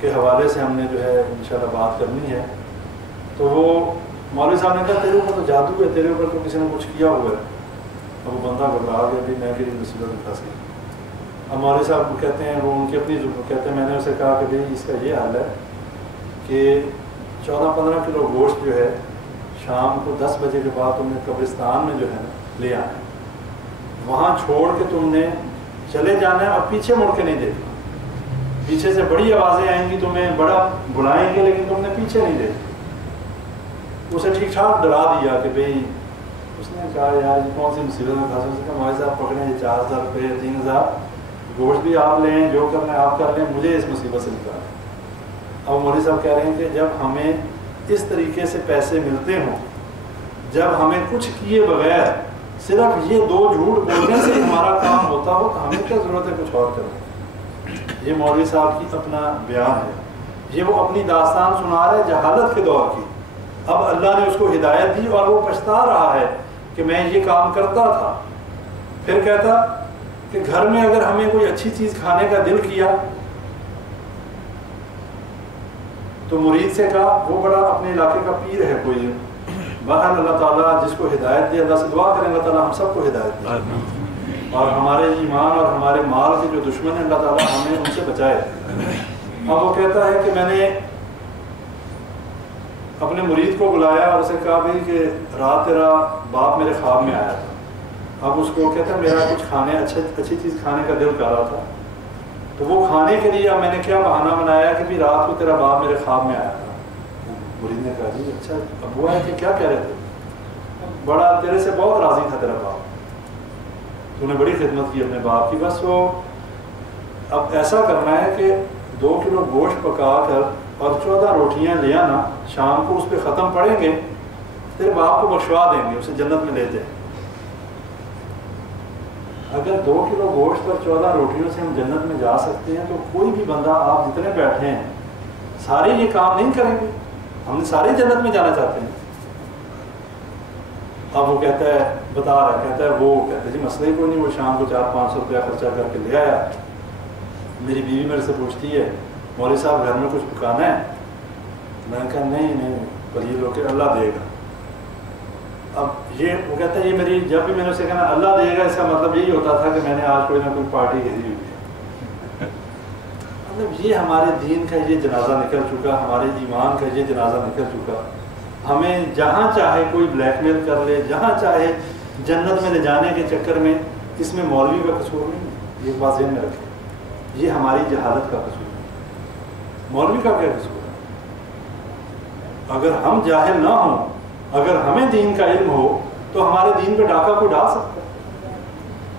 کے حوالے سے ہم نے جو ہے انشاءاللہ بات کرنی ہے۔ تو وہ مولوی صاحب نے کہا تیرے اوپر تو جادو ہے، تیرے اوپر تو کسی نے کچھ کیا ہوا ہے۔ اب وہ بندہ گھبرا گیا، بھی میں میری مصیبت میں پھنس گیا۔ اب مولوی صاحب کہتے ہیں، وہ ان کی اپنی کہتے ہیں، میں نے اسے کہا کہ بھائی اس کا یہ حل ہے کہ 14-15 کلو گوشت جو ہے شام کو 10 بجے کے بعد تم نے قبرستان میں جو ہے نا لے آنا ہے، وہاں چھوڑ کے تم نے چلے جانا ہے اور پیچھے مڑ کے نہیں دیکھنا۔ پیچھے سے بڑی آوازیں آئیں گی، تمہیں بڑا بلائیں گے، لیکن تم نے پیچھے نہیں دیکھنا۔ اسے ٹھیک ٹھاک ڈرا دیا کہ بھئی، اس نے کہا یار یہ کون سی مصیبت میں پھنسا۔ اس نے کہا مولوی صاحب پکڑیں، یہ 4000 روپے 3000 گوشت بھی آپ لیں، جو کرنا ہے آپ کر لیں، مجھے اس مصیبت سے نکالیں۔ اب مولوی صاحب کہہ رہے ہیں کہ جب ہمیں اس طریقے سے پیسے ملتے ہوں، جب ہمیں کچھ کیے بغیر صرف یہ 2 جھوٹ بولنے سے ہمارا کام ہوتا ہو، تو ہمیں کیا ضرورت ہے کچھ اور کرنے۔ یہ مولوی صاحب کی اپنا بیان ہے، یہ وہ اپنی داستان سنا رہے جہالت کے دور کی۔ اب اللہ نے اس کو ہدایت دی اور وہ پچھتا رہا ہے کہ میں یہ کام کرتا تھا۔ پھر کہتا کہ گھر میں اگر ہمیں کوئی اچھی چیز کھانے کا دل کیا تو مرید سے کہا، وہ بڑا اپنے علاقے کا پیر ہے کوئی، بہرحال اللہ تعالیٰ جس کو ہدایت دے، اللہ سے دعا کریں اللہ تعالیٰ ہم سب کو ہدایت دے، اور ہمارے ایمان اور ہمارے مال کے جو دشمن ہیں اللہ تعالیٰ ہمیں ان سے بچائے۔ اب وہ کہتا ہے کہ میں نے اپنے مرید کو بلایا اور اسے کہا بھائی کہ رات تیرا باپ میرے خواب میں آیا تھا۔ اب اس کو کہتا ہے میرا کچھ کھانے اچھی چیز کھانے کا دل کر رہا تھا، تو وہ کھانے کے لیے اب میں نے کیا بہانہ بنایا کہ بھی رات کو تیرا باپ میرے خواب میں آیا تھا۔ مرید نے کہا جی اچھا ابو ہے کہ کیا کہہ رہے تھے؟ بڑا تیرے سے بہت راضی تھا تیرا باپ، تو نے بڑی خدمت کی اپنے باپ کی، بس وہ اب ایسا کرنا ہے کہ 2 کلو گوشت پکا کر اور 14 روٹیاں لے آنا، شام کو اس پہ ختم پڑیں گے، تیرے باپ کو بخشوا دیں گے، اسے جنت میں لے جائیں۔ اگر 2 کلو گوشت اور 14 روٹیوں سے ہم جنت میں جا سکتے ہیں، تو کوئی بھی بندہ، آپ جتنے بیٹھے ہیں سارے یہ کام نہیں کریں گے؟ ہم سارے جنت میں جانا چاہتے ہیں۔ اب وہ کہتا ہے، بتا رہا کہتا ہے، وہ کہتا ہے جی مسئلہ ہی کوئی نہیں، وہ شام کو 400-500 روپیہ خرچہ کر کے لے آیا۔ میری بیوی میرے سے پوچھتی ہے مولوی صاحب گھر میں کچھ پکانا ہے؟ میں نے کہا نہیں پلیز لو کہ اللہ دے گا۔ اب یہ وہ کہتا ہے یہ میری، جب بھی میں نے اسے کہا اللہ دے گا، اس کا مطلب یہی ہوتا تھا کہ میں نے آج کوئی نہ کوئی پارٹی گھیری ہوئی ہے۔ مطلب یہ ہمارے دین کا یہ جنازہ نکل چکا، ہمارے ایمان کا یہ جنازہ نکل چکا۔ ہمیں جہاں چاہے کوئی بلیک میل کر لے، جہاں چاہے جنت میں لے جانے کے چکر میں، اس میں مولوی کا قصور نہیں ہے، یہ بات ذہن میں رکھیں، یہ ہماری جہالت کا قصور ہے۔ مولوی کا کیا قصور ہے؟ اگر ہم جاہل نہ ہوں، اگر ہمیں دین کا علم ہو، تو ہمارے دین پہ ڈاکہ کوئی ڈال سکتا ہے؟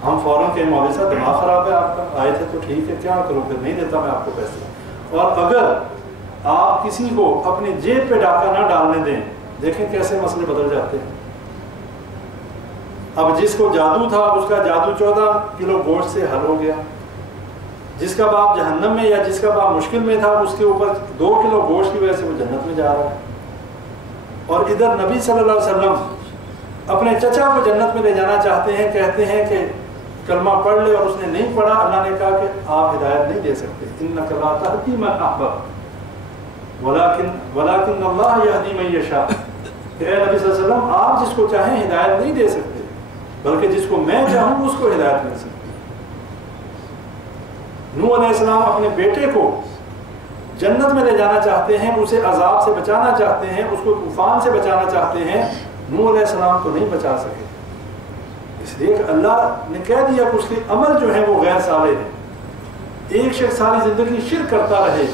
ہم فوراً کہ مولوی صاحب دماغ خراب ہے آپ کا، آئے تھے تو ٹھیک ہے، کیا کروں پھر نہیں دیتا میں آپ کو پیسے۔ اور اگر آپ کسی کو اپنی جیب پہ ڈاکہ نہ ڈالنے دیں، دیکھیں کیسے مسئلے بدل جاتے ہیں۔ اب جس کو جادو تھا، اس کا جادو 14 کلو گوشت سے حل ہو گیا۔ جس کا باپ جہنم میں یا جس کا باپ مشکل میں تھا، اس کے اوپر 2 کلو گوشت کی وجہ سے وہ جنت میں جا رہا ہے۔ اور ادھر نبی صلی اللہ علیہ وسلم اپنے چچا کو جنت میں لے جانا چاہتے ہیں، کہتے ہیں کہ کلمہ پڑھ لے، اور اس نے نہیں پڑھا، اللہ نے کہا کہ آپ ہدایت نہیں دے سکتے، انک لا تہدی من احببت ولکن اللہ یہدی من یشاء، کہ اے نبی صلی اللہ علیہ وسلم آپ جس کو چاہیں ہدایت نہیں دے سکتے، بلکہ جس کو میں چاہوں اس کو ہدایت مل سکتی۔ نوح علیہ السلام اپنے بیٹے کو جنت میں لے جانا چاہتے ہیں، اسے عذاب سے بچانا چاہتے ہیں، اس کو طوفان سے بچانا چاہتے ہیں، نوح علیہ السلام کو نہیں بچا سکے، اس لیے کہ اللہ نے کہہ دیا کہ اس کے عمل جو ہیں وہ غیر صالح ہیں۔ ایک شخص ساری زندگی شرک کرتا رہے،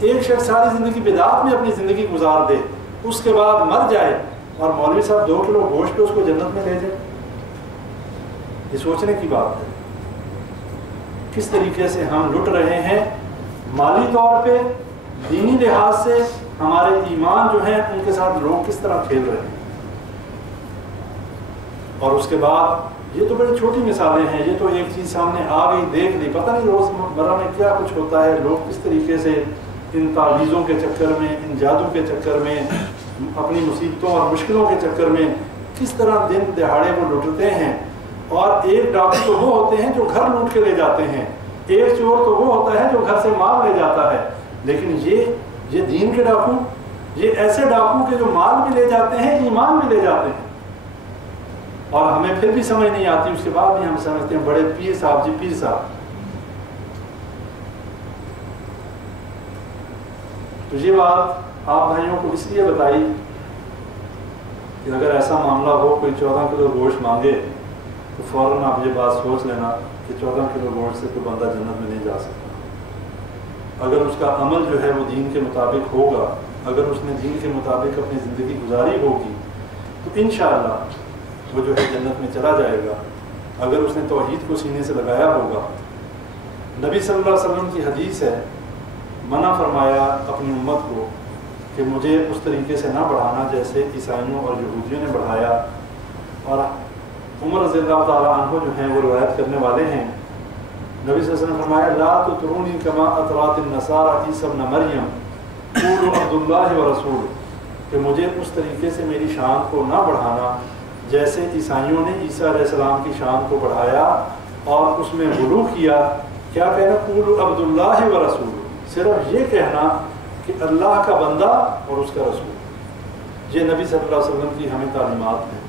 ایک شخص ساری زندگی بدعات میں اپنی زندگی گزار دے، اس کے بعد مر جائے اور مولوی صاحب 2 کلو گوشت پہ اس کو جنت میں لے جائے، یہ سوچنے کی بات ہے۔ کس طریقے سے ہم لٹ رہے ہیں مالی طور پہ، دینی لحاظ سے ہمارے ایمان جو ہیں ان کے ساتھ لوگ کس طرح کھیل رہے ہیں۔ اور اس کے بعد یہ تو بڑی چھوٹی مثالیں ہیں، یہ تو ایک چیز سامنے آ گئی، دیکھ لی، پتہ نہیں روزمرہ میں کیا کچھ ہوتا ہے، لوگ کس طریقے سے ان تعویذوں کے چکر میں، ان جادو کے چکر میں، اپنی مصیبتوں اور مشکلوں کے چکر میں کس طرح دن دہاڑے وہ لوٹتے ہیں۔ اور ایک ڈاکو تو وہ ہوتے ہیں جو گھر لوٹ کے لے جاتے ہیں، ایک چور تو وہ ہوتا ہے جو گھر سے مال لے جاتا ہے، لیکن یہ دین کے ڈاکو، یہ ایسے ڈاکو کے جو مال بھی لے جاتے ہیں، ایمان بھی لے جاتے ہیں، اور ہمیں پھر بھی سمجھ نہیں آتی، اس کے بعد بھی ہم سمجھتے ہیں بڑے پیر صاحب، جی پیر صاحب۔ تو یہ بات آپ بھائیوں کو اس لیے بتائی کہ اگر ایسا معاملہ ہو، کوئی 14 کلو گوشت مانگے تو فوراً آپ یہ بات سوچ لینا کہ 14 کلو گوشت سے کوئی بندہ جنت میں نہیں جا سکتا۔ اگر اس کا عمل جو ہے وہ دین کے مطابق ہوگا، اگر اس نے دین کے مطابق اپنی زندگی گزاری ہوگی تو انشاءاللہ وہ جو ہے جنت میں چلا جائے گا، اگر اس نے توحید کو سینے سے لگایا ہوگا۔ نبی صلی اللہ علیہ وسلم کی حدیث ہے، منع فرمایا اپنی امت کو کہ مجھے اس طریقے سے نہ بڑھانا جیسے عیسائیوں اور یہودیوں نے بڑھایا۔ اور عمر رضی اللہ تعالیٰ عنہ جو ہیں وہ روایت کرنے والے ہیں، نبی صلی اللہ علیہ وسلم نے فرمایا لا تطرونی کما اطرات النصارى عیسی ابن مریم قولوا عبد اللہ ورسولہ، کہ مجھے اس طریقے سے میری شان کو نہ بڑھانا جیسے عیسائیوں نے عیسیٰ علیہ السلام کی شان کو بڑھایا اور اس میں غلو کیا۔ کیا کہنا؟ قولوا عبد اللہ ورسولہ، صرف یہ کہنا کہ اللہ کا بندہ اور اس کا رسول۔ یہ نبی صلی اللہ علیہ وسلم کی ہمیں تعلیمات ہیں،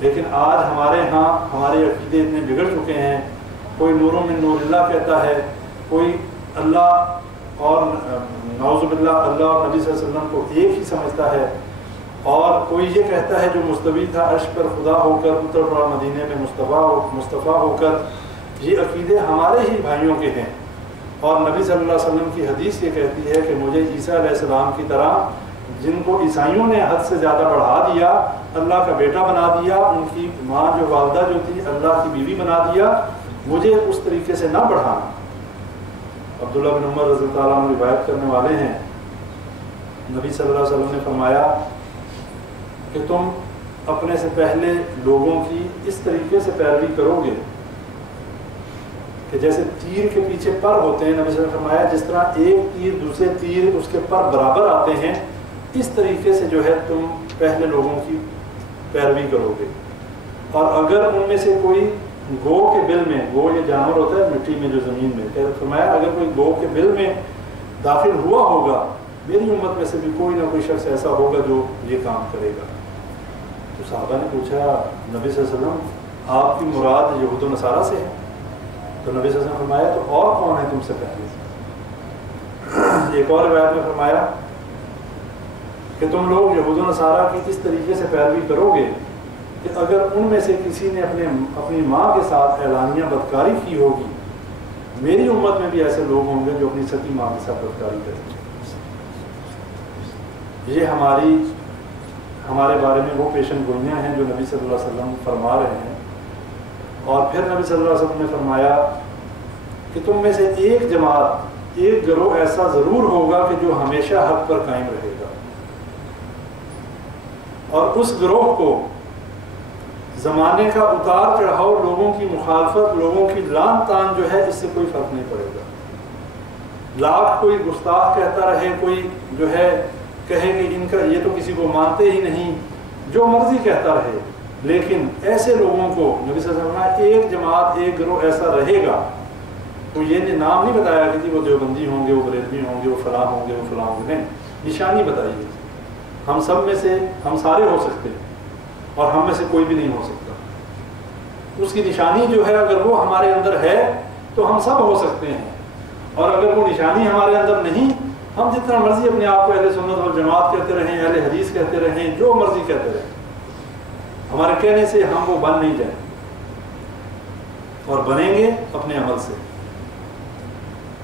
لیکن آج ہمارے ہاں ہمارے عقیدے اتنے بگڑ چکے ہیں، کوئی نور من نور اللہ کہتا ہے، کوئی اللہ اور نعوذ باللہ اللہ اور نبی صلی اللہ علیہ وسلم کو ایک ہی سمجھتا ہے، اور کوئی یہ کہتا ہے جو مستوی تھا عرش پر خدا ہو کر اتر پڑا مدینے میں مصطفیٰ ہو کر۔ یہ عقیدے ہمارے ہی بھائیوں کے ہیں، اور نبی صلی اللہ علیہ وسلم کی حدیث یہ کہتی ہے کہ مجھے عیسیٰ علیہ السلام کی طرح، جن کو عیسائیوں نے حد سے زیادہ بڑھا دیا، اللہ کا بیٹا بنا دیا، ان کی ماں جو والدہ جو تھی اللہ کی بیوی بنا دیا، مجھے اس طریقے سے نہ بڑھانا۔ عبداللہ بن عمر رضی اللہ عنہ روایت کرنے والے ہیں، نبی صلی اللہ علیہ وسلم نے فرمایا کہ تم اپنے سے پہلے لوگوں کی اس طریقے سے پیروی کرو گے کہ جیسے تیر کے پیچھے پر ہوتے ہیں، نبی صلی اللہ علیہ وسلم نے فرمایا جس طرح ایک تیر دوسرے تیر اس کے پر برابر آتے ہیں، اس طریقے سے جو ہے تم پہلے لوگوں کی پیروی کرو گے۔ اور اگر ان میں سے کوئی گو کے بل میں، گو یہ جانور ہوتا ہے مٹی میں جو زمین میں، فرمایا اگر کوئی گو کے بل میں داخل ہوا ہوگا، میری امت میں سے بھی کوئی نہ کوئی شخص ایسا ہوگا جو یہ کام کرے گا۔ تو صحابہ نے پوچھا نبی صلی اللہ علیہ وسلم آپ کی مراد یہود و نصارہ سے ہے؟ تو نبی صلی اللہ علیہ وسلم نے فرمایا تو اور کون ہے تم سے پہلے سے؟ ایک اور روایت میں فرمایا کہ تم لوگ یہود و نصارہ کی اس طریقے سے پیروی کرو گے کہ اگر ان میں سے کسی نے اپنی ماں کے ساتھ اعلانیہ بدکاری کی ہوگی، میری امت میں بھی ایسے لوگ ہوں گے جو اپنی سکی ماں کے ساتھ بدکاری کریں گے۔ یہ ہمارے بارے میں وہ پیشن گوئیاں ہیں جو نبی صلی اللہ علیہ وسلم فرما رہے ہیں۔ اور پھر نبی صلی اللہ علیہ وسلم نے فرمایا کہ تم میں سے ایک جماعت، ایک گروہ ایسا ضرور ہوگا کہ جو ہمیشہ حق پر قائم رہے گا، اور اس گروہ کو زمانے کا اتار چڑھاؤ، لوگوں کی مخالفت، لوگوں کی لان تان جو ہے اس سے کوئی فرق نہیں پڑے گا۔ لاکھ کوئی گستاخ کہتا رہے، کوئی جو ہے کہے کہ ان کا یہ تو کسی کو مانتے ہی نہیں، جو مرضی کہتا رہے، لیکن ایسے لوگوں کو نبی صلی اللہ علیہ وسلم نے ایک جماعت ایک گروہ ایسا رہے گا، تو یہ نام نہیں بتایا کہ وہ دیوبندی ہوں گے، وہ بریلوی ہوں گے، وہ فلاں ہوں گے، وہ فلاں ہوں گے، نہیں، نشانی بتائی ہے ہم سب میں سے ہم سارے ہو سکتے ہیں اور ہم میں سے کوئی بھی نہیں ہو سکتا۔ اس کی نشانی جو ہے اگر وہ ہمارے اندر ہے تو ہم سب ہو سکتے ہیں، اور اگر وہ نشانی ہمارے اندر نہیں، ہم جتنا مرضی اپنے آپ کو اہل سنت والجماعت کہتے رہیں، اہل حدیث کہتے رہیں، جو مرضی کہتے رہیں، ہمارے کہنے سے ہم وہ بن نہیں جائیں، اور بنیں گے اپنے عمل سے۔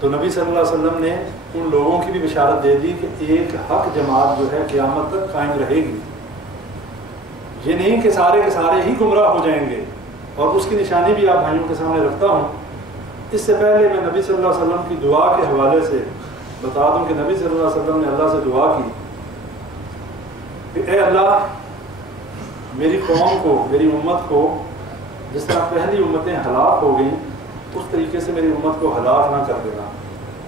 تو نبی صلی اللہ علیہ وسلم نے ان لوگوں کی بھی بشارت دے دی کہ ایک حق جماعت جو ہے قیامت تک قائم رہے گی، یہ نہیں کہ سارے کے سارے ہی گمراہ ہو جائیں گے۔ اور اس کی نشانی بھی آپ بھائیوں کے سامنے رکھتا ہوں۔ اس سے پہلے میں نبی صلی اللہ علیہ وسلم کی دعا کے حوالے سے بتا دوں کہ نبی صلی اللہ علیہ وسلم نے اللہ سے دعا کی کہ اے اللہ، میری قوم کو، میری امت کو جس طرح پہلی امتیں ہلاک ہو گئیں اس طریقے سے میری امت کو ہلاک نہ کر دینا۔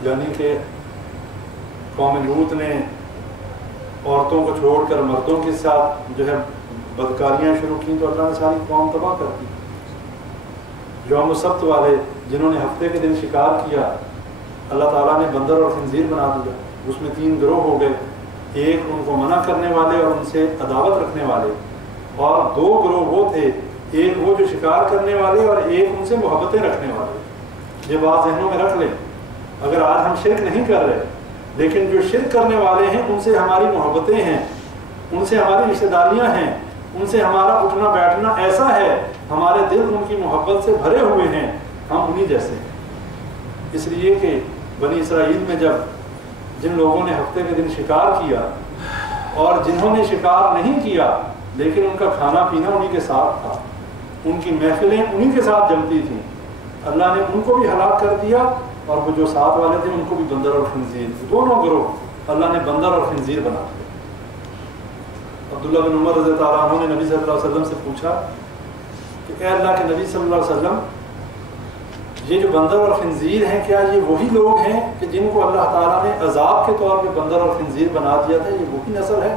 یعنی کہ قوم لوط نے عورتوں کو چھوڑ کر مردوں کے ساتھ جو ہے بدکاریاں شروع کی تو اللہ نے ساری قوم تباہ کر دی۔ یوم السبت والے جنہوں نے ہفتے کے دن شکار کیا، اللہ تعالیٰ نے بندر اور خنزیر بنا دیا، اس میں 3 گروہ ہو گئے، ایک ان کو منع کرنے والے اور ان سے عداوت رکھنے والے، اور 2 گروہ وہ تھے، ایک وہ جو شکار کرنے والے اور ایک ان سے محبتیں رکھنے والے۔ یہ بات ذہنوں میں رکھ لیں، اگر آج ہم شرک نہیں کر رہے لیکن جو شرک کرنے والے ہیں ان سے ہماری محبتیں ہیں، ان سے ہماری رشتہ داریاں ہیں، ان سے ہمارا اٹھنا بیٹھنا ایسا ہے، ہمارے دل ان کی محبت سے بھرے ہوئے ہیں، ہم انہی جیسے ہیں۔ اس لیے کہ بنی اسرائیل میں جب جن لوگوں نے ہفتے کے دن شکار کیا اور جنہوں نے شکار نہیں کیا لیکن ان کا کھانا پینا انہی کے ساتھ تھا، ان کی محفلیں انہی کے ساتھ جمتی تھیں، اللہ نے ان کو بھی ہلاک کر دیا، اور وہ جو ساتھ والے تھے ان کو بھی بندر اور خنزیر، دونوں گروہ اللہ نے بندر اور خنزیر بنا دیا۔ عبداللہ بن عمر رضی اللہ عنہ نے نبی صلی اللہ علیہ وسلم سے پوچھا کہ اے اللہ کے نبی صلی اللہ علیہ وسلم، یہ جو بندر اور خنزیر ہیں کیا یہ وہی لوگ ہیں کہ جن کو اللہ تعالیٰ نے عذاب کے طور پہ بندر اور خنزیر بنا دیا تھا، یہ وہی نسل ہے؟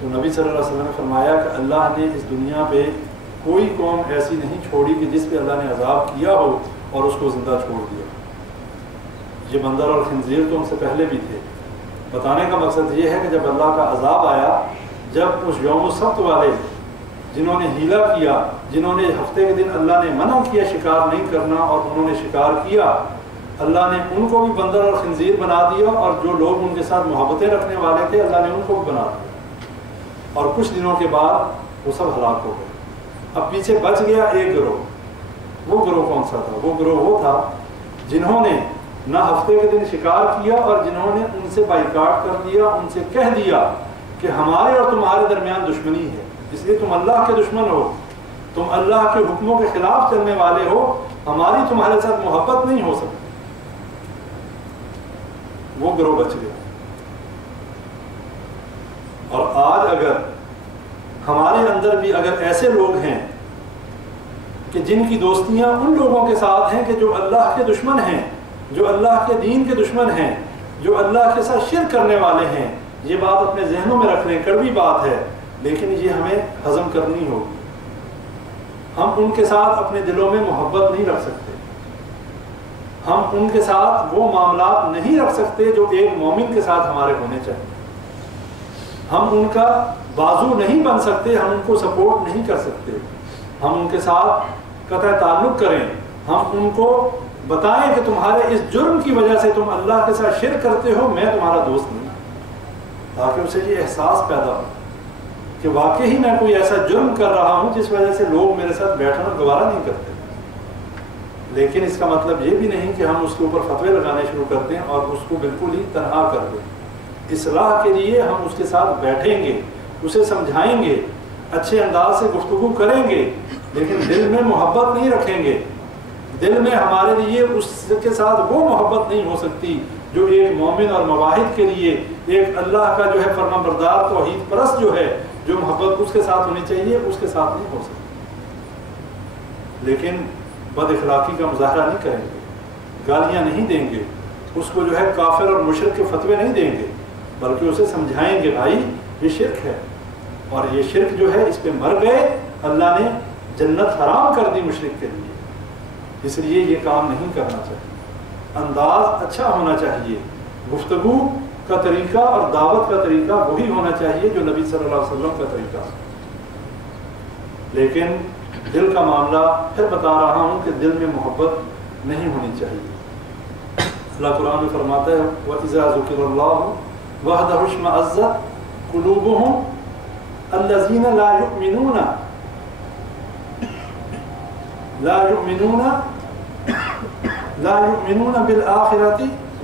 تو نبی صلی اللہ علیہ وسلم نے فرمایا کہ اللہ نے اس دنیا پہ کوئی قوم ایسی نہیں چھوڑی کہ جس پہ اللہ نے عذاب کیا ہو اور اس کو زندہ چھوڑ دیا۔ یہ بندر اور خنزیر تو ان سے پہلے بھی تھے۔ بتانے کا مقصد یہ ہے کہ جب اللہ کا عذاب آیا، جب اس یوم السبت والے جنہوں نے ہیلا کیا، جنہوں نے ہفتے کے دن اللہ نے منع کیا شکار نہیں کرنا اور انہوں نے شکار کیا، اللہ نے ان کو بھی بندر اور خنزیر بنا دیا، اور جو لوگ ان کے ساتھ محبتیں رکھنے والے تھے اللہ نے ان کو بھی بنا دیا، اور کچھ دنوں کے بعد وہ سب ہلاک ہو گئے۔ اب پیچھے بچ گیا ایک گروہ۔ وہ گروہ کون سا تھا؟ وہ گروہ وہ تھا جنہوں نے نہ ہفتے کے دن شکار کیا اور جنہوں نے ان سے بائیکاٹ کر دیا، ان سے کہہ دیا کہ ہمارے اور تمہارے درمیان دشمنی ہے، اس لیے تم اللہ کے دشمن ہو، تم اللہ کے حکموں کے خلاف چلنے والے ہو، ہماری تمہارے ساتھ محبت نہیں ہو سکتی۔ وہ گروہ بچ گیا۔ اور آج اگر ہمارے اندر بھی اگر ایسے لوگ ہیں کہ جن کی دوستیاں ان لوگوں کے ساتھ ہیں کہ جو اللہ کے دشمن ہیں، جو اللہ کے دین کے دشمن ہیں، جو اللہ کے ساتھ شرک کرنے والے ہیں، یہ بات اپنے ذہنوں میں رکھ لیں، کڑوی بات ہے لیکن یہ ہمیں ہضم کرنی ہوگی۔ ہم ان کے ساتھ اپنے دلوں میں محبت نہیں رکھ سکتے، ہم ان کے ساتھ وہ معاملات نہیں رکھ سکتے جو ایک مومن کے ساتھ ہمارے ہونے چاہیے، ہم ان کا بازو نہیں بن سکتے، ہم ان کو سپورٹ نہیں کر سکتے، ہم ان کے ساتھ قطع تعلق کریں، ہم ان کو بتائیں کہ تمہارے اس جرم کی وجہ سے تم اللہ کے ساتھ شرک کرتے ہو، میں تمہارا دوست نہیں، تاکہ اسے یہ احساس پیدا ہو کہ واقعی میں کوئی ایسا جرم کر رہا ہوں جس وجہ سے لوگ میرے ساتھ بیٹھنا گوارا نہیں کرتے۔ لیکن اس کا مطلب یہ بھی نہیں کہ ہم اس کے اوپر فتوے لگانے شروع کر دیں اور اس کو بالکل ہی تنہا کر دیں۔ اصلاح کے لیے ہم اس کے ساتھ بیٹھیں گے، اسے سمجھائیں گے، اچھے انداز سے گفتگو کریں گے، لیکن دل میں محبت نہیں رکھیں گے۔ دل میں ہمارے لیے اس کے ساتھ وہ محبت نہیں ہو سکتی جو ایک مومن اور مواحد کے لیے، ایک اللہ کا جو ہے فرما بردار توحید پرست جو ہے، جو محبت اس کے ساتھ ہونی چاہیے اس کے ساتھ نہیں ہو سکتی۔ لیکن بد اخلاقی کا مظاہرہ نہیں کریں گے، گالیاں نہیں دیں گے، اس کو جو ہے کافر اور مشرک کے فتوے نہیں دیں گے، بلکہ اسے سمجھائیں گے بھائی یہ شرک ہے، اور یہ شرک جو ہے اس پہ مر گئے، اللہ نے جنت حرام کر دی مشرک کے لیے. اس لیے یہ کام نہیں کرنا چاہیے. انداز اچھا ہونا چاہیے، گفتگو کا طریقہ اور دعوت کا طریقہ وہی ہونا چاہیے جو نبی صلی اللہ علیہ وسلم کا طریقہ. لیکن دل کا معاملہ پھر بتا رہا ہوں کہ دل میں محبت نہیں ہونی چاہیے. اللہ قرآن میں فرماتا ہے وَإِذَا ذُكِرَ اللَّهُ وَحْدَهُ اشْمَأَزَّتْ قُلُوبُهُمْ الَّذِينَ لَا يُؤْمِنُونَ بِالْآخِرَةِ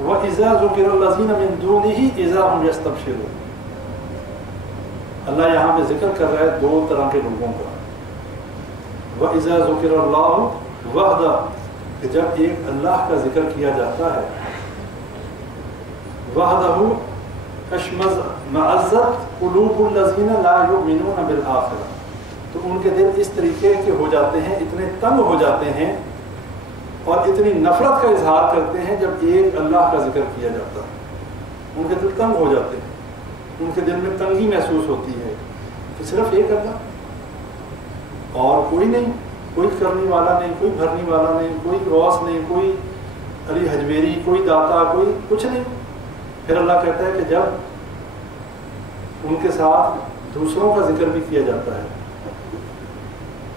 وَإِذَا ذُكِرَ الَّذِينَ مِن دُونِهِ إِذَا هُمْ يَسْتَبْشِرُونَ. اللہ یہاں پہ ذکر کر رہا ہے دو طرح کے لوگوں کا. وَإِذَا ذُكِرَ اللَّهُ وَحْدَهُ کہ جب ایک اللہ کا ذکر کیا جاتا ہے، وَحْدَهُ اشْمَأَزَّتْ قُلُوبُ الَّذِينَ لَا يُؤْمِنُونَ بِالْآخِرَةِ تو ان کے دل اس طریقے کے ہو جاتے ہیں، اتنے تنگ ہو جاتے ہیں اور اتنی نفرت کا اظہار کرتے ہیں جب ایک اللہ کا ذکر کیا جاتا ہے. ان کے دل تنگ ہو جاتے ہیں، ان کے دل میں تنگی محسوس ہوتی ہے کہ صرف ایک اللہ اور کوئی نہیں، کوئی کرنے والا نہیں، کوئی بھرنے والا نہیں، کوئی غوث نہیں، کوئی علی حجویری، کوئی داتا، کوئی کچھ نہیں. پھر اللہ کہتا ہے کہ جب ان کے ساتھ دوسروں کا ذکر بھی کیا جاتا ہے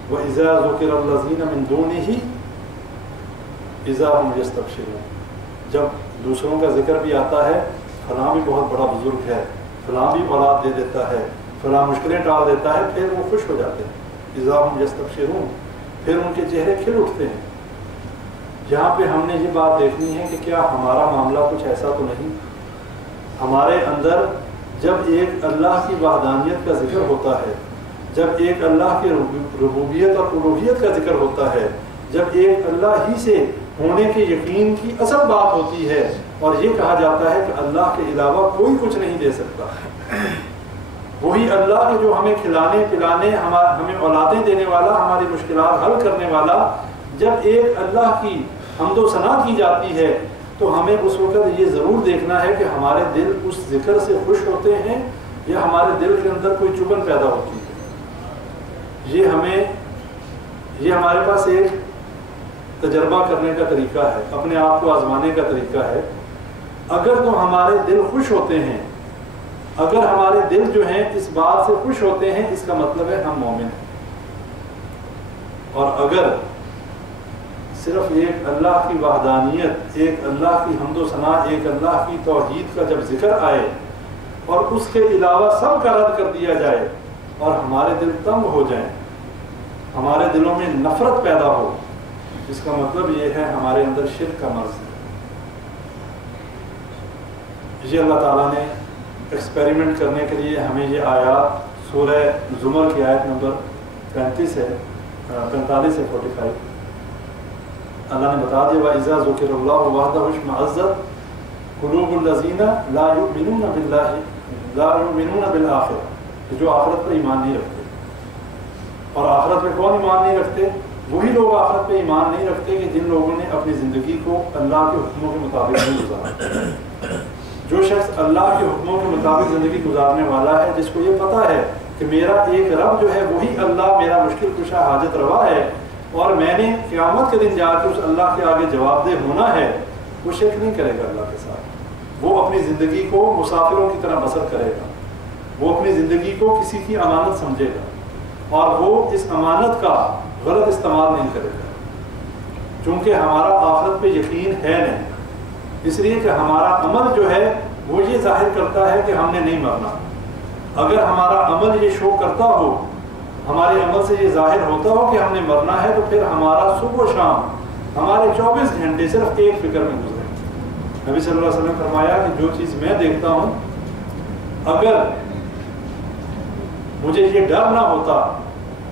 وَإِذَا ذُكِرَ الَّذِينَ مِن دُونِهِ إِذَا هُمْ يَسْتَبْشِرُونَ جب دوسروں کا ذکر بھی آتا ہے، فلاں بھی بہت بڑا بزرگ ہے، فلاں بھی اولاد دے دیتا ہے، فلاں مشکلیں ٹال دیتا ہے، پھر وہ خوش ہو جاتے ہیں. إِذَا هُمْ يَسْتَبْشِرُونَ پھر ان کے چہرے کھل اٹھتے ہیں. یہاں پہ ہم نے یہ بات دیکھنی ہے کہ کیا ہمارا معاملہ کچھ ایسا تو نہیں؟ ہمارے اندر جب ایک اللہ کی وحدانیت کا ذکر ہوتا ہے، جب ایک اللہ کی ربوبیت اور الوہیت کا ذکر ہوتا ہے، جب ایک اللہ ہی سے ہونے کے یقین کی اصل بات ہوتی ہے اور یہ کہا جاتا ہے کہ اللہ کے علاوہ کوئی کچھ نہیں دے سکتا، وہی اللہ کہ جو ہمیں کھلانے پلانے، ہمیں اولادیں دینے والا، ہماری مشکلات حل کرنے والا، جب ایک اللہ کی حمد و ثنا کی جاتی ہے تو ہمیں اس وقت یہ ضرور دیکھنا ہے کہ ہمارے دل اس ذکر سے خوش ہوتے ہیں یا ہمارے دل کے اندر کوئی چبھن پیدا ہوتی ہے. یہ ہمارے پاس ایک تجربہ کرنے کا طریقہ ہے، اپنے آپ کو آزمانے کا طریقہ ہے. اگر تو ہمارے دل خوش ہوتے ہیں، اگر ہمارے دل جو ہیں اس بات سے خوش ہوتے ہیں، اس کا مطلب ہے ہم مومن ہیں. اور اگر صرف ایک اللہ کی وحدانیت، ایک اللہ کی حمد و ثنا، ایک اللہ کی توحید کا جب ذکر آئے اور اس کے علاوہ سب کا رد کر دیا جائے اور ہمارے دل تنگ ہو جائیں، ہمارے دلوں میں نفرت پیدا ہو، اس کا مطلب یہ ہے ہمارے اندر شرک کا مرض ہے. یہ اللہ تعالیٰ نے ایکسپیریمنٹ کرنے کے لیے ہمیں یہ آیات سورہ زمر کی آیت نمبر 45 ہے 45 اللہ نے بتا دیا وَإِذَا ذُكِرَ اللَّهُ وَحْدَهُ اشْمَأَزَّتْ قُلُوبُ الَّذِينَ لَا يُؤْمِنُونَ بِالْآخِرَةِ جو آخرت پر ایمان نہیں رکھتے. اور آخرت پہ کون ایمان نہیں رکھتے؟ وہی لوگ آخرت پہ ایمان نہیں رکھتے کہ جن لوگوں نے اپنی زندگی کو اللہ کے حکموں کے مطابق نہیں گزارا. جو شخص اللہ کے حکموں کے مطابق زندگی گزارنے والا ہے، جس کو یہ پتہ ہے کہ میرا ایک رب جو ہے وہی اللہ میرا مشکل کشا حاجت روا ہے اور میں نے قیامت کے دن جا کے اس اللہ کے آگے جواب دہ ہونا ہے، وہ شرک نہیں کرے گا اللہ کے ساتھ. وہ اپنی زندگی کو مسافروں کی طرح بسر کرے گا، وہ اپنی زندگی کو کسی کی امانت سمجھے گا اور وہ اس امانت کا غلط استعمال نہیں کرے گا. چونکہ ہمارا آخرت پہ یقین ہے نہیں، اس لیے کہ ہمارا عمل جو ہے وہ یہ ظاہر کرتا ہے کہ ہم نے نہیں مرنا. اگر ہمارا عمل یہ شو کرتا ہو، ہمارے عمل سے یہ ظاہر ہوتا ہو کہ ہم نے مرنا ہے، تو پھر ہمارا صبح و شام ہمارے 24 گھنٹے صرف ایک فکر میں گزرے. نبی صلی اللہ علیہ وسلم نے فرمایا کہ جو چیز میں دیکھتا ہوں، اگر مجھے یہ ڈر نہ ہوتا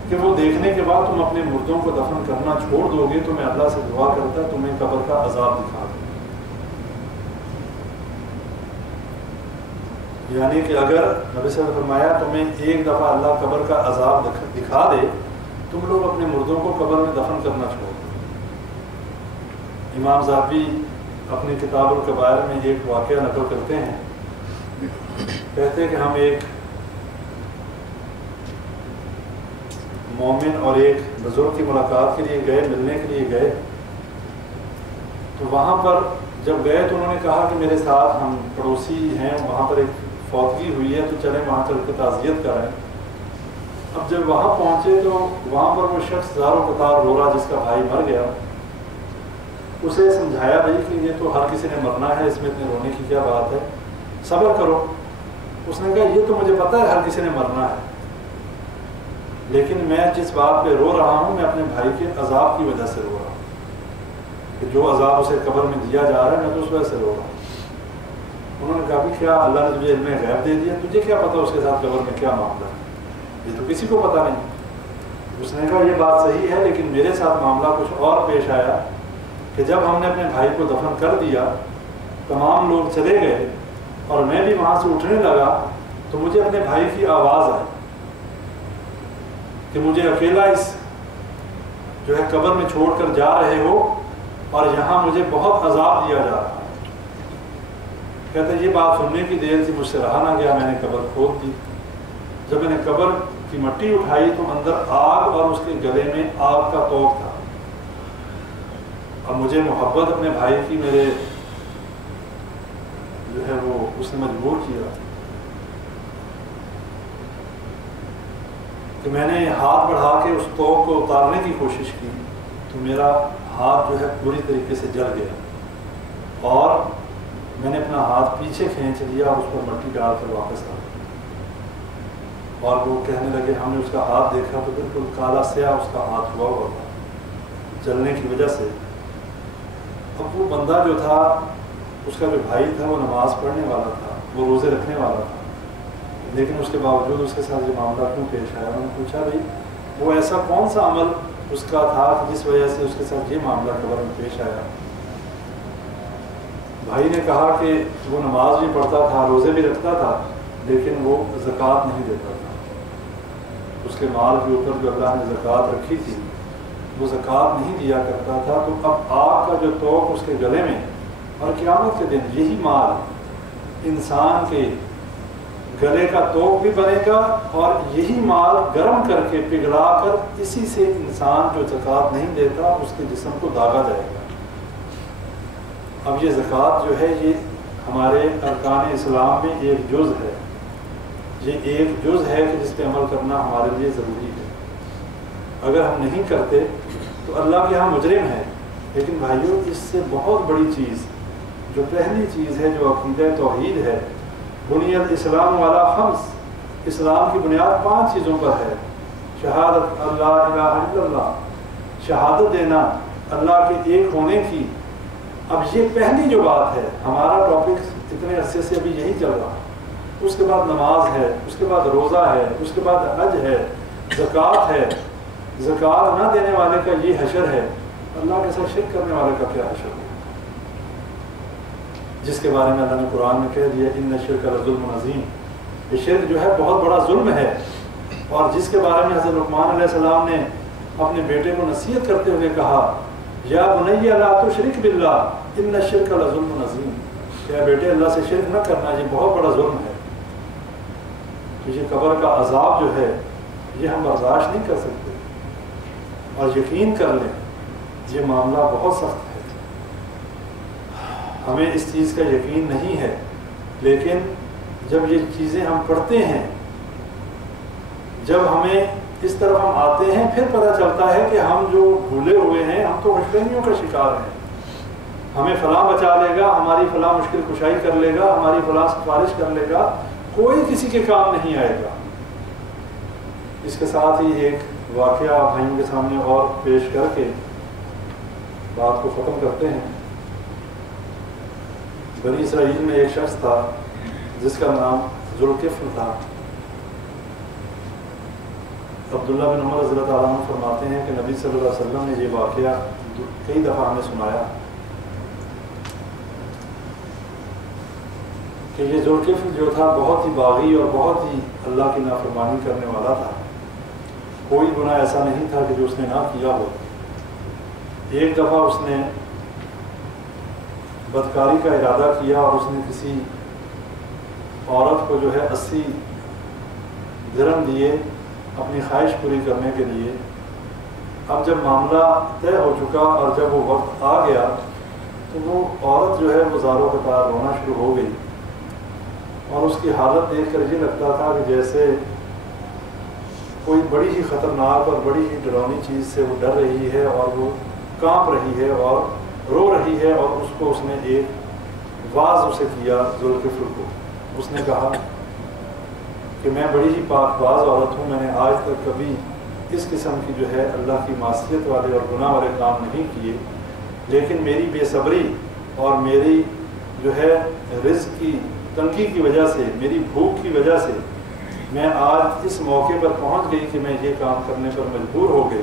کہ وہ دیکھنے کے بعد تم اپنے مردوں کو دفن کرنا چھوڑ دو گے تو میں اللہ سے دعا کرتا تمہیں قبر کا عذاب دکھا دوں. یعنی کہ اگر نبی صلی اللہ علیہ وسلم نے فرمایا تمہیں ایک دفعہ اللہ قبر کا عذاب دکھا دے، تم لوگ اپنے مردوں کو قبر میں دفن کرنا چھوڑ دو. امام ذہبی اپنی کتاب الکبائر میں ایک واقعہ نقل کرتے ہیں. کہتے ہیں کہ ہم ایک مومن اور ایک بزرگ کی ملاقات کے لیے گئے، ملنے کے لیے گئے، تو وہاں پر جب گئے تو انہوں نے کہا کہ میرے ساتھ ہم پڑوسی ہیں، وہاں پر ایک فوتگی ہوئی ہے تو چلیں وہاں چل کے تعزیت کرائیں۔ اب جب وہاں پہنچے تو وہاں پر وہ شخص زاروں قطار رو رہا جس کا بھائی مر گیا۔ اسے سمجھایا بھائی کہ یہ تو ہر کسی نے مرنا ہے، اس میں اتنے رونے کی کیا بات ہے، صبر کرو۔ اس نے کہا یہ تو مجھے پتہ ہے ہر کسی نے مرنا ہے، لیکن میں جس بات پہ رو رہا ہوں میں اپنے بھائی کے عذاب کی وجہ سے رو رہا ہوں، کہ جو عذاب اسے قبر میں دیا جا رہا ہے میں تو اس وجہ سے رو رہا ہوں۔ انہوں نے کہا بھی کیا اللہ نے تجھے علم غیب دے دیا، تجھے کیا پتا اس کے ساتھ قبر میں کیا معاملہ ہے، یہ تو کسی کو پتہ نہیں۔ اس نے کہا یہ بات صحیح ہے، لیکن میرے ساتھ معاملہ کچھ اور پیش آیا کہ جب ہم نے اپنے بھائی کو دفن کر دیا، تمام لوگ چلے گئے اور میں بھی وہاں سے اٹھنے لگا تو مجھے اپنے بھائی کی آواز آئی کہ مجھے اکیلا اس جو ہے قبر میں چھوڑ کر جا رہے ہو اور یہاں مجھے بہت عذاب دیا جا رہا ہے۔ کہتے ہیں یہ بات سننے کی دیر تھی، مجھ سے رہا نہ گیا، میں نے قبر کھود دی۔ جب میں نے قبر کی مٹی اٹھائی تو اندر آگ اور اس کے گلے میں آگ کا توق تھا۔ اب مجھے محبت اپنے بھائی کی میرے جو ہے وہ اس نے مجبور کیا کہ میں نے ہاتھ بڑھا کے اس توق کو اتارنے کی کوشش کی تو میرا ہاتھ جو ہے پوری طریقے سے جل گیا اور میں نے اپنا ہاتھ پیچھے کھینچ لیا اور اس پر مٹی ڈال کر واپس آ گیا۔ اور وہ کہنے لگے ہم نے اس کا ہاتھ دیکھا تو بالکل کالا سیاہ اس کا ہاتھ ہوا ہوا تھا جلنے کی وجہ سے۔ اب وہ بندہ جو تھا اس کا جو بھائی تھا وہ نماز پڑھنے والا تھا، وہ روزے رکھنے والا تھا، لیکن اس کے باوجود اس کے ساتھ یہ معاملہ کیوں پیش آیا؟ انہوں نے پوچھا بھائی وہ ایسا کون سا عمل اس کا تھا کہ جس وجہ سے اس کے ساتھ یہ معاملہ قبر میں پیش آیا؟ بھائی نے کہا کہ وہ نماز بھی پڑھتا تھا، روزے بھی رکھتا تھا، لیکن وہ زکوٰۃ نہیں دیتا تھا۔ اس کے مال کے اوپر جو اللہ نے زکوٰۃ رکھی تھی وہ زکوٰۃ نہیں دیا کرتا تھا۔ تو اب آگ کا جو توق اس کے گلے میں، اور قیامت کے دن یہی مال انسان کے گلے کا توق بھی بنے گا اور یہی مال گرم کر کے پگھلا کر اسی سے انسان جو زکوٰۃ نہیں دیتا اس کے جسم کو داغا جائے گا۔ اب یہ زکوٰۃ جو ہے یہ ہمارے ارکان اسلام میں ایک جز ہے، یہ ایک جز ہے کہ جس پہ عمل کرنا ہمارے لیے ضروری ہے۔ اگر ہم نہیں کرتے تو اللہ کے ہاں مجرم ہے۔ لیکن بھائیوں اس سے بہت بڑی چیز جو پہلی چیز ہے جو عقیدہ توحید ہے، بنیاد اسلام والا خمس، اسلام کی بنیاد 5 چیزوں پر ہے۔ شہادت اللہ الہ الا اللہ، شہادت دینا اللہ کے ایک ہونے کی۔ اب یہ پہلی جو بات ہے، ہمارا ٹاپک اتنے عرصے سے ابھی یہی چل رہا ہے۔ اس کے بعد نماز ہے، اس کے بعد روزہ ہے، اس کے بعد حج ہے، زکوٰۃ ہے۔ زکوٰۃ نہ دینے والے کا یہ حشر ہے، اللہ کے ساتھ شرک کرنے والے کا کیا حشر ہے، جس کے بارے میں اللہ نے قرآن میں کہہ دیا ان الشرک لظلم عظیم، یہ شرک جو ہے بہت بڑا ظلم ہے۔ اور جس کے بارے میں حضرت لقمان علیہ السلام نے اپنے بیٹے کو نصیحت کرتے ہوئے کہا یا بنی لا تشرک باللہ ان الشرک لظلم عظیم، کہ بیٹے اللہ سے شرک نہ کرنا، یہ بہت بڑا ظلم ہے۔ تو یہ قبر کا عذاب جو ہے یہ ہم برداشت نہیں کر سکتے، اور یقین کر لیں یہ معاملہ بہت سخت ہے، ہمیں اس چیز کا یقین نہیں ہے، لیکن جب یہ چیزیں ہم پڑھتے ہیں، جب ہمیں اس طرف ہم آتے ہیں، پھر پتہ چلتا ہے کہ ہم جو بھولے ہوئے ہیں، ہم تو خوشفہمیوں کا شکار ہیں۔ ہمیں فلاں بچا لے گا، ہماری فلاں مشکل کشائی کر لے گا، ہماری فلاں سفارش کر لے گا، کوئی کسی کے کام نہیں آئے گا۔ اس کے ساتھ ہی ایک واقعہ بھائیوں کے سامنے اور پیش کر کے بات کو ختم کرتے ہیں۔ بنی اسرائیل میں ایک شخص تھا جس کا نام ذوالکفل تھا۔ عبداللہ بن عمر رضی اللہ تعالیٰ عنہ فرماتے ہیں کہ نبی صلی اللہ علیہ وسلم نے یہ واقعہ کئی دفعہ ہمیں سنایا کہ یہ ذوالکفل جو تھا بہت ہی باغی اور بہت ہی اللہ کی نافرمانی کرنے والا تھا۔ کوئی گناہ ایسا نہیں تھا کہ جو اس نے نہ کیا ہو۔ ایک دفعہ اس نے بدکاری کا ارادہ کیا اور اس نے کسی عورت کو جو ہے 80 درہم دیے اپنی خواہش پوری کرنے کے لیے اب جب معاملہ طے ہو چکا اور جب وہ وقت آ گیا تو وہ عورت جو ہے وہ زاروں قطار رونا شروع ہو گئی، اور اس کی حالت دیکھ کر یہ لگتا تھا کہ جیسے کوئی بڑی ہی خطرناک اور بڑی ہی ڈراؤنی چیز سے وہ ڈر رہی ہے اور وہ کانپ رہی ہے اور رو رہی ہے۔ اور اس نے ایک واز اسے کیا ذوالکفل کو، اس نے کہا کہ میں بڑی ہی پاک باز عورت ہوں، میں نے آج تک کبھی اس قسم کی جو ہے اللہ کی معصیت والے اور گناہ والے کام نہیں کیے، لیکن میری بے صبری اور میری جو ہے رزق کی تنگی کی وجہ سے، میری بھوک کی وجہ سے میں آج اس موقع پر پہنچ گئی کہ میں یہ کام کرنے پر مجبور ہو گئی۔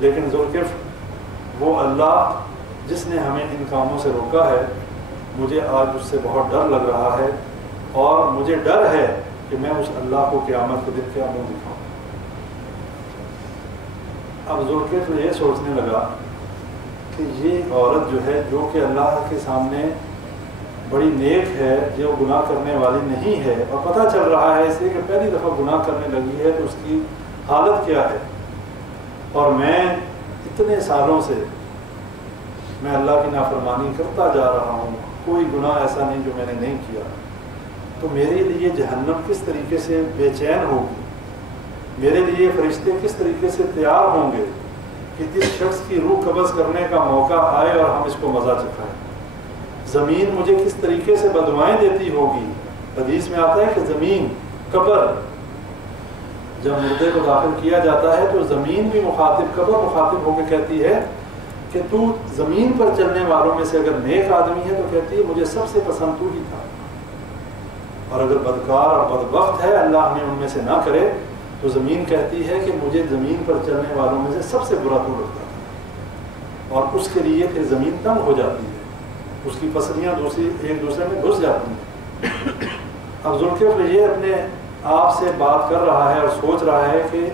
لیکن ذوالکفل وہ اللہ جس نے ہمیں ان کاموں سے روکا ہے، مجھے آج اس سے بہت ڈر لگ رہا ہے، اور مجھے ڈر ہے کہ میں اس اللہ کو قیامت کے دن کیا منہ دکھاؤں۔ اب ذوالکفل یہ سوچنے لگا کہ یہ عورت جو ہے، جو کہ اللہ کے سامنے بڑی نیک ہے، جو گناہ کرنے والی نہیں ہے، اور پتہ چل رہا ہے اسے کہ پہلی دفعہ گناہ کرنے لگی ہے تو اس کی حالت کیا ہے، اور میں اتنے سالوں سے میں اللہ کی نافرمانی کرتا جا رہا ہوں، کوئی گناہ ایسا نہیں جو میں نے نہیں کیا، تو میرے لیے جہنم کس طریقے سے بے چین ہوگی، میرے لیے فرشتے کس طریقے سے تیار ہوں گے کہ اس شخص کی روح قبض کرنے کا موقع آئے اور ہم اس کو مزہ چکھائیں، زمین مجھے کس طریقے سے بددعائیں دیتی ہوگی۔ حدیث میں آتا ہے کہ زمین، قبر، جب مردے کو داخل کیا جاتا ہے تو زمین بھی مخاطب، قبر مخاطب ہو کے کہتی ہے کہ تو زمین پر چلنے والوں میں سے اگر نیک آدمی ہے تو کہتی ہے مجھے سب سے پسند تو ہی تھا، اور اگر بدکار اور بدبخت ہے، اللہ ہمیں ان میں سے نہ کرے، تو زمین کہتی ہے کہ مجھے زمین پر چلنے والوں میں سے سب سے برا تو لگتا تھا، اور اس کے لیے پھر زمین تنگ ہو جاتی ہے، اس کی پسلیاں ایک دوسرے میں گھس جاتی ہیں۔ اب ذوالکفل یہ اپنے آپ سے بات کر رہا ہے اور سوچ رہا ہے کہ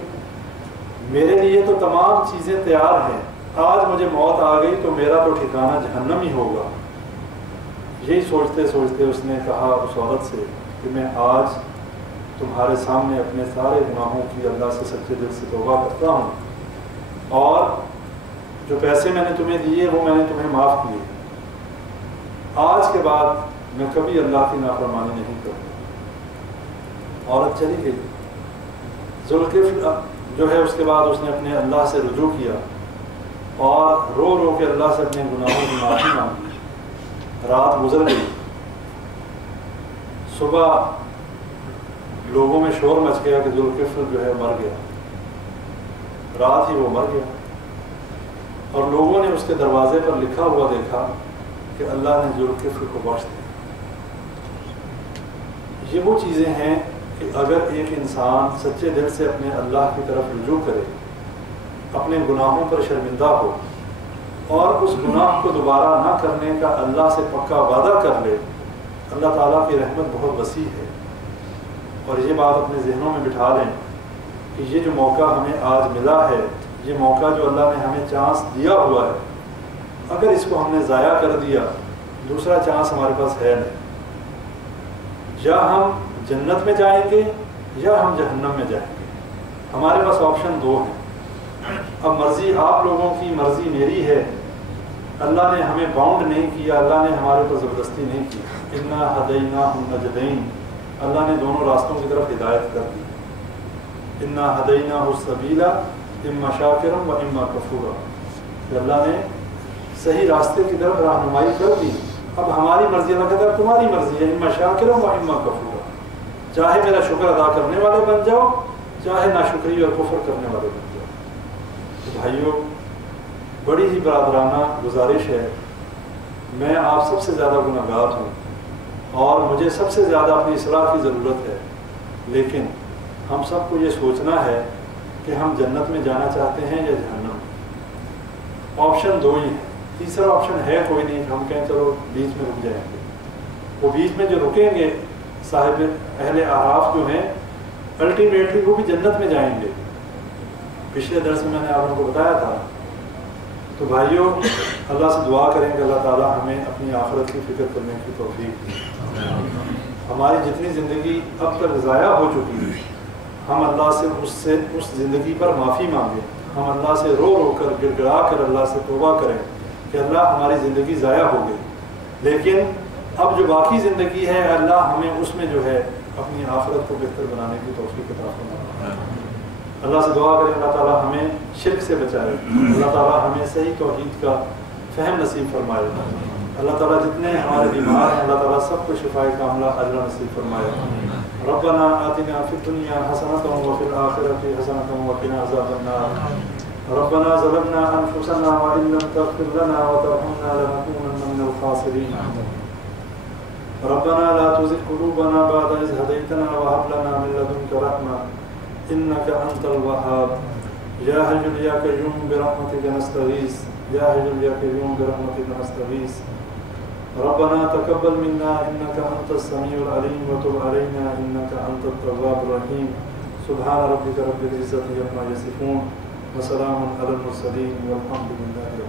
میرے لیے تو تمام چیزیں تیار ہیں، آج مجھے موت آ گئی تو میرا تو ٹھکانہ جہنم ہی ہوگا۔ یہی سوچتے سوچتے اس نے کہا اس عورت سے کہ میں آج تمہارے سامنے اپنے سارے گناہوں کی اللہ سے سچے دل سے توبہ کرتا ہوں، اور جو پیسے میں نے تمہیں دیے وہ میں نے تمہیں معاف کیے، آج کے بعد میں کبھی اللہ کی نافرمانی نہیں کروں۔ عورت چلی گئی۔ ذوالکفل جو ہے اس کے بعد اس نے اپنے اللہ سے رجوع کیا اور رو رو کے اللہ سے اپنے گناہوں کی معافی مانگی۔ رات گزر گئی، صبح لوگوں میں شور مچ گیا کہ ذوالکفل جو ہے مر گیا، رات ہی وہ مر گیا، اور لوگوں نے اس کے دروازے پر لکھا ہوا دیکھا کہ اللہ نے ذوالکفل کو بخش دیا۔ یہ وہ چیزیں ہیں کہ اگر ایک انسان سچے دل سے اپنے اللہ کی طرف رجوع کرے، اپنے گناہوں پر شرمندہ ہو اور اس گناہ کو دوبارہ نہ کرنے کا اللہ سے پکا وعدہ کر لے، اللہ تعالیٰ کی رحمت بہت وسیع ہے۔ اور یہ بات اپنے ذہنوں میں بٹھا لیں کہ یہ جو موقع ہمیں آج ملا ہے، یہ موقع جو اللہ نے ہمیں چانس دیا ہوا ہے، اگر اس کو ہم نے ضائع کر دیا، دوسرا چانس ہمارے پاس ہے نہیں، یا ہم جنت میں جائیں گے یا ہم جہنم میں جائیں گے، ہمارے پاس آپشن دو ہیں۔ اب مرضی آپ لوگوں کی، مرضی میری ہے، اللہ نے ہمیں باؤنڈ نہیں کیا، اللہ نے ہمارے اوپر زبردستی نہیں کی۔ انا ہدیناہ النجدین، اللہ نے دونوں راستوں کی طرف ہدایت کر دی۔ انا ہدیناہ السبیل اما شاکرا و اما کفورا، کہ اللہ نے صحیح راستے کی طرف رہنمائی کر دی۔ اب ہماری مرضی، اللہ کہتا ہے تمہاری مرضی ہے، اما شاکرا و اما کفورا، چاہے میرا شکر ادا کرنے والے بن جاؤ، چاہے ناشکری اور کفر کرنے والے بن جاؤ۔ تو بھائیوں، بڑی ہی برادرانہ گزارش ہے، میں آپ سب سے زیادہ گناہ گار ہوں اور مجھے سب سے زیادہ اپنی اصلاح کی ضرورت ہے، لیکن ہم سب کو یہ سوچنا ہے کہ ہم جنت میں جانا چاہتے ہیں یا جہنم۔ آپشن دو ہی ہیں، تیسرا آپشن ہے کوئی نہیں کہ ہم کہیں چلو بیچ میں رک جائیں گے۔ وہ بیچ میں جو رکیں گے صاحب اہل اعراف جو ہیں، الٹیمیٹلی وہ بھی جنت میں جائیں گے۔ پچھلے درس میں نے آپ لوگوں کو بتایا تھا۔ تو بھائیوں، اللہ سے دعا کریں کہ اللہ تعالیٰ ہمیں اپنی آخرت کی فکر کرنے کی توفیق دے۔ ہماری جتنی زندگی اب تک ضائع ہو چکی ہے، ہم اللہ سے اس زندگی پر معافی مانگیں، ہم اللہ سے رو رو کر گڑ گڑا کر اللہ سے توبہ کریں کہ اللہ ہماری زندگی ضائع ہو گئی، لیکن اب جو باقی زندگی ہے اللہ ہمیں اس میں جو ہے اپنی آخرت کو بہتر بنانے کی توفیق عطا فرمائے۔ اللہ سے دعا کریں اللہ تعالیٰ ہمیں شرک سے بچائے، اللہ تعالیٰ ہمیں صحیح توحید کا فہم نصیب فرمائے، اللہ تعالیٰ جتنے ہمارے بیمار ہیں اللہ تعالیٰ سب کو شفائے کاملہ عاجلہ نصیب فرمائے۔ ربنا آتنا فی الدنیا حسنۃ وفی الآخرۃ حسنۃ وقنا عذاب النار۔ ربنا ظلمنا انفسنا وان لم تغفر لنا وترحمنا لنكونن من الخاسرین۔ ربنا لا تزغ قلوبنا بعد إذ هديتنا وهب لنا من لدنك رحمة إنك أنت الوهاب۔ يا حي يا قيوم برحمتك نستغيث، يا حي يا قيوم برحمتك نستغيث۔ ربنا تقبل منا إنك أنت السميع العليم وتب علينا إنك أنت التواب الرحيم۔ سبحان ربك رب العزة عما يصفون وسلام على المرسلين والحمد لله رب العالمين۔